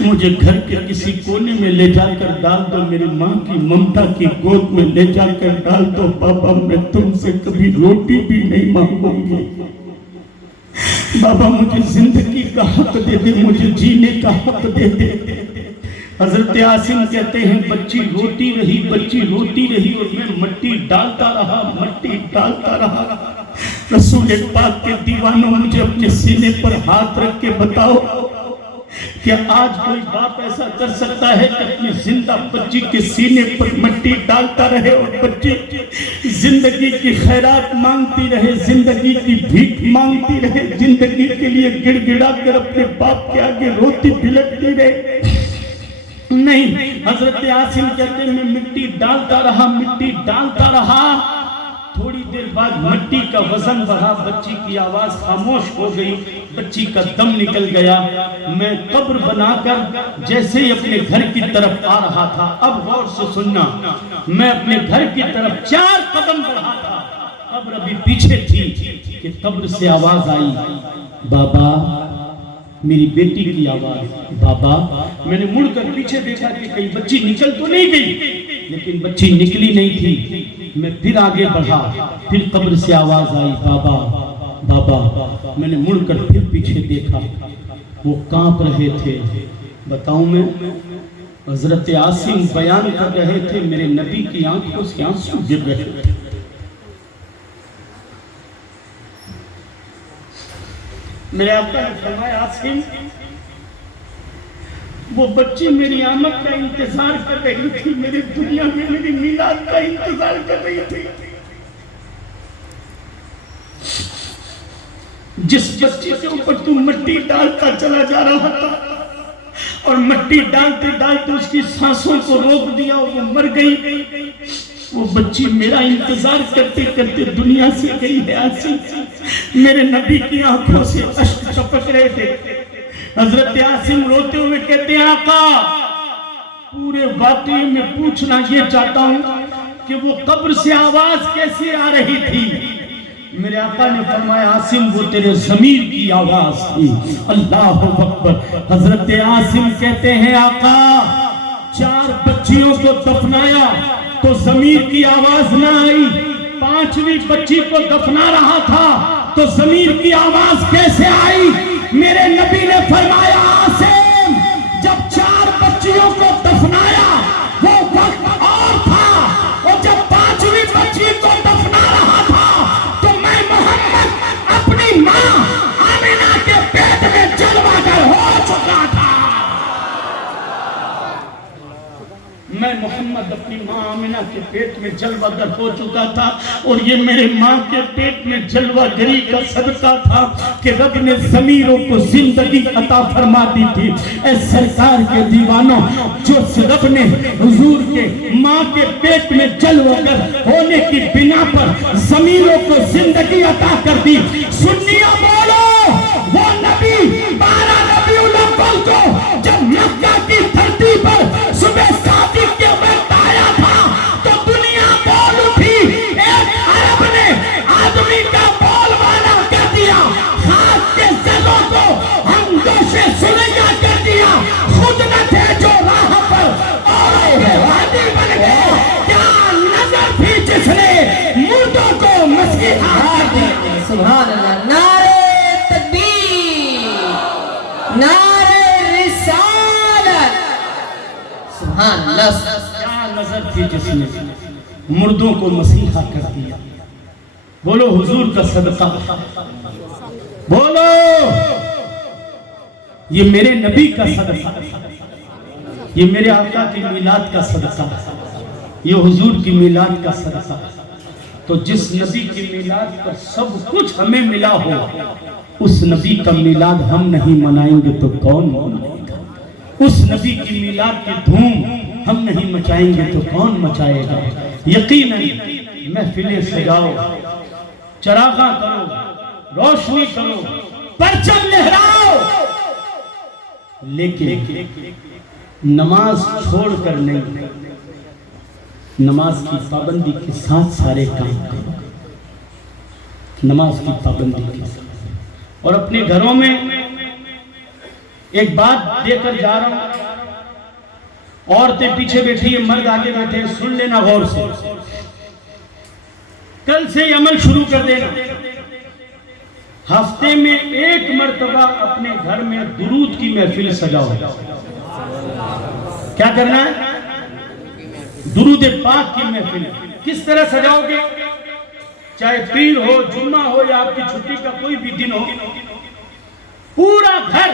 مجھے گھر کے کسی کونے میں لے جا کر ڈال دو، میری ماں کی ممتا کی گود میں لے جا کر ڈال دو، بابا میں تم سے کبھی روٹی بھی نہیں مانگوں گی، بابا مجھے زندگی کا حق دے دے، مجھے جینے کا حق دے دے۔ حضرت عاصم کہتے ہیں بچی روتی رہی، بچی روتی رہی، اور میں مٹی ڈالتا رہا، مٹی ڈالتا رہا۔ رسول پاک کے دیوانوں مجھے اپنے سینے پر ہاتھ رکھ کے بتاؤ کیا آج کوئی باپ ایسا کر سکتا ہے کہ اپنی زندہ بچی کے سینے پر مٹی ڈالتا رہے اور بچی زندگی کی خیرات مانگتی رہے، زندگی کی بھیک مانگتی رہے، زندگی کے لیے گڑ گڑا کر اپنے باپ کے آگے روتی بلکتی رہے؟ نہیں، حضرت عاصم کہتے ہیں میں مٹی ڈالتا رہا، مٹی ڈالتا رہا، تھوڑی دیر بعد مٹی کا وزن بڑھا، بچی کی آواز خاموش ہو گئی، بچی کا دم نکل گیا۔ میں قبر بنا کر جیسے ہی اپنے گھر کی طرف آ رہا تھا، اب غور سے سننا، میں اپنے گھر کی طرف 4 قدم بڑھا تھا، قبر ابھی پیچھے تھی کہ قبر سے آواز آئی، بابا، میری بیٹی کی آواز، بابا۔ میں نے مڑ کر پیچھے دیکھا کہ کہیں بچی نکل تو نہیں گئی، لیکن بچی نکلی نہیں تھی۔ میں پھر آگے بڑھا، پھر قبر سے آواز آئی، بابا، بابا۔ میں نے مڑ کر پھر پیچھے دیکھا، وہ کانپ رہے تھے۔ بتاؤں میں، حضرت عاصم بیان کر رہے تھے، میرے نبی کی آنکھوں سے آنسو گر رہے تھے۔ میرے آقا نے فرمایا، عاصم، وہ بچی میری آمد کا انتظار کر رہی تھی، میری دنیا میں میری میلاد کا انتظار کر رہی تھی۔ جس بچی کے اوپر تو مٹی ڈالتا چلا جا رہا تھا اور مٹی ڈالتے ڈالتے اس کی سانسوں کو روک دیا اور وہ مر گئی، وہ بچی میرا انتظار کرتے کرتے دنیا سے گئی ہے۔ عاصم، میرے نبی کی آنکھوں سے اشک ٹپک رہے تھے۔ حضرت عاصم روتے ہوئے کہتے ہیں، آقا، پورے واقعے میں پوچھنا یہ چاہتا ہوں کہ وہ قبر سے آواز کیسے آ رہی تھی؟ میرے آقا نے فرمایا، عاصم، وہ تیرے ضمیر کی آواز تھی۔ اللہ اکبر۔ حضرت عاصم کہتے ہیں، آقا، 4 بچیوں کو دفنایا تو ضمیر کی آواز نہ آئی، 5ویں بچی کو دفنا رہا تھا تو ضمیر کی آواز کیسے آئی؟ میرے نبی نے فرمایا، عاصم، جب 4 بچیوں کو دفنایا وہ وقت اور تھا، اور جب 5ویں بچی کو دفنا رہا تھا تو میں محمد اپنی ماں آمینہ کے پیٹ میں جلوہ گر ہو چکا تھا۔ میں محمد اپنی ماں آمینہ کے پیٹ میں جلوہ گر ہو چکا تھا، اور یہ میرے ماں کے پیٹ میں جلوہ گری کا صدقہ تھا کہ رب نے ضمیروں کو زندگی عطا فرما دی تھی۔ اے سرکار کے دیوانوں، جو رب نے حضور کے ماں کے پیٹ میں جلوہ گر ہونے کی بنا پر ضمیروں کو زندگی عطا کر دی، سنیہ بولو، وہ نبی 12 ربیع الاول کو جب مکہ کی دھرتی پر صبح صادق کے وقت آیا تھا تو دنیا بول اٹھی۔ ایک عرب نے آدمی کا بول والا کر دیا، خاک کے زلوں کو ہم گوشے سریا کر دیا، خود نہ تھے جو راہ پر اور وادی بن گئے، کیا نظر تھی جس نے مردوں کو مسیحا دیا۔ سبحان اللہ، نعرہ تکبیر، نعرہ رسالت، سبحان اللہ۔ کیا نظر تھی جس نے مردوں کو مسیحا کر دیا؟ بولو حضور کا صدقہ، بولو یہ میرے نبی کا صدقہ، یہ میرے آقا کی میلاد کا صدقہ، یہ حضور کی میلاد کا صدقہ۔ تو جس نبی کی میلاد پر سب کچھ ہمیں ملا ہو، اس نبی کا میلاد ہم نہیں منائیں گے تو کون منائے گا؟ اس نبی کی میلاد کی دھوم ہم نہیں مچائیں گے تو کون مچائے گا؟ یقیناً محفلیں سجاؤ، چراغاں کرو، روشنی کرو، پرچم لہراؤ، لیکن نماز چھوڑ کر نہیں، نماز کی پابندی کے ساتھ سارے کام کرو، نماز کی پابندی کے ساتھ۔ اور اپنے گھروں میں ایک بات دے کر جا رہا ہوں، عورتیں پیچھے بیٹھی ہیں، مرد آگے بیٹھے ہیں، سن لینا غور سے، کل سے یہ عمل شروع کر دینا، ہفتے میں ایک مرتبہ اپنے گھر میں درود کی محفل سجاؤ۔ کیا کرنا ہے؟ درود پاک کی محفل۔ کس طرح سجاؤ گے؟ چاہے پیر ہو، جمعہ ہو، یا آپ کی چھٹی کا کوئی بھی دن ہو، پورا گھر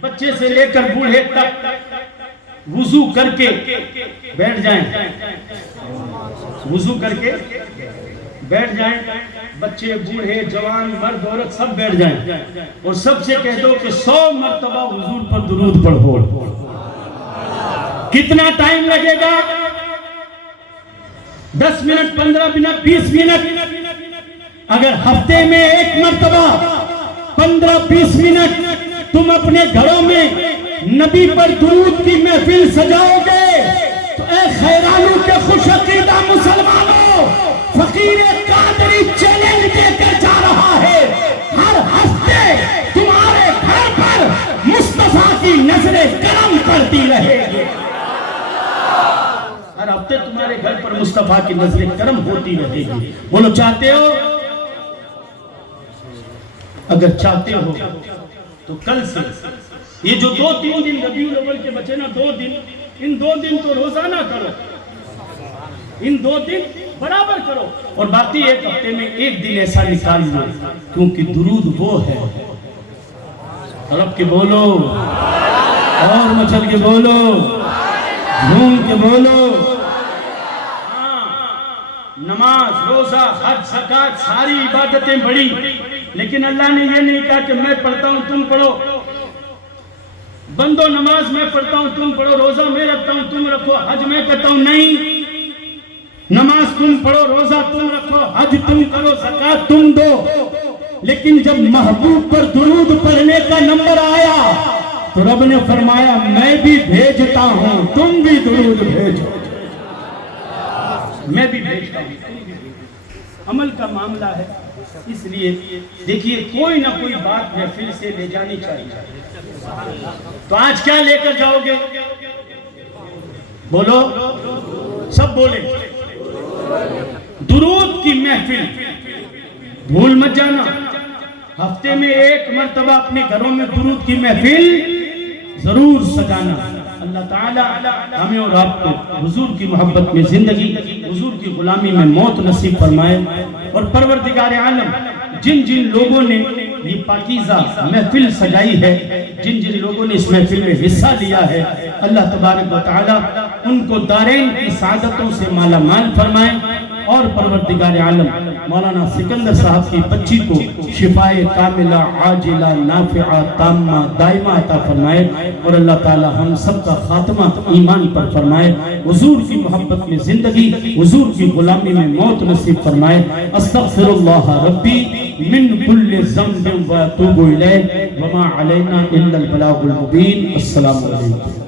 بچے سے لے کر بوڑھے تک وضو کر کے بیٹھ جائیں، وضو کر کے بیٹھ جائیں، بچے، بوڑھے، جوان، مرد، عورت سب بیٹھ جائیں، اور سب سے کہہ دو کہ 100 مرتبہ حضور پر درود پڑھو۔ کتنا ٹائم لگے گا؟ 10 منٹ، 15 منٹ، 20 منٹ؟ اگر ہفتے میں ایک مرتبہ 15-20 منٹ تم اپنے گھروں میں نبی پر درود کی محفل سجاؤ گے تو اے خیرانوں کے خوش عقیدہ مسلمانوں، فقیر قادری چیلنج دے کر جا رہا ہے، ہر ہفتے تمہارے گھر پر مصطفیٰ کی نظر کرم پڑتی رہے گی، ہر ہفتے تمہارے گھر پر مصطفیٰ کی نظر کرم ہوتی رہے گی۔ بولو چاہتے ہو؟ اگر چاہتے ہو تو کل سے یہ جو 2-3 دن ربیع الاول کے بچے نا، 2 دن، ان 2 دن تو روزانہ کرو، ان 2 دن برابر کرو، اور باقی ایک ہفتے میں 1 دن ایسا نکال لو، کیونکہ درود وہ ہے۔ رب کے بولو، اور مچل کے بولو، جھوم کے بولو۔ نماز، روزہ، حج، زکوٰۃ، ساری عبادتیں بڑی، لیکن اللہ نے یہ نہیں کہا کہ میں پڑھتا ہوں تم پڑھو، بندو نماز میں پڑھتا ہوں تم پڑھو، روزہ میں رکھتا ہوں تم رکھو، حج میں کرتا ہوں، نہیں، نماز تم پڑھو، روزہ تم رکھو، حج تم کرو، زکوٰۃ تم دو، لیکن جب محبوب پر درود پڑھنے کا نمبر آیا تو رب نے فرمایا میں بھی بھیجتا ہوں، تم بھی درود بھیجو، میں بھی بھیجتا ہوں۔ عمل کا معاملہ ہے، اس لیے دیکھیے کوئی نہ کوئی بات محفل سے لے جانی چاہیے۔ تو آج کیا لے کر جاؤ گے؟ بولو، سب بولے، درود کی محفل بھول مت جانا، ہفتے میں 1 مرتبہ اپنے گھروں میں درود کی محفل ضرور سجانا۔ اللہ تعالی ہمیں اور آپ کو حضور کی محبت میں زندگی، حضور کی غلامی میں موت نصیب فرمائے، اور پروردگار عالم جن جن لوگوں نے یہ پاکیزہ محفل سجائی ہے، جن جن لوگوں نے اس محفل میں حصہ لیا ہے، اللہ تبارک و تعالی ان کو دارین کی سعادتوں سے مالا مال فرمائے، اور پروردگار عالم مولانا سکندر صاحب کی بچی کو شفائے کاملہ عاجلہ نافعہ تامہ دائمہ عطا فرمائے، اور اللہ تعالی ہم سب کا خاتمہ ایمان پر فرمائے، حضور کی محبت میں زندگی، حضور کی غلامی میں موت نصیب فرمائے۔ استغفر اللہ ربی من کل ذنب و اتوب الیہ وما علینا الا البلاغ المبین۔ السلام علیکم۔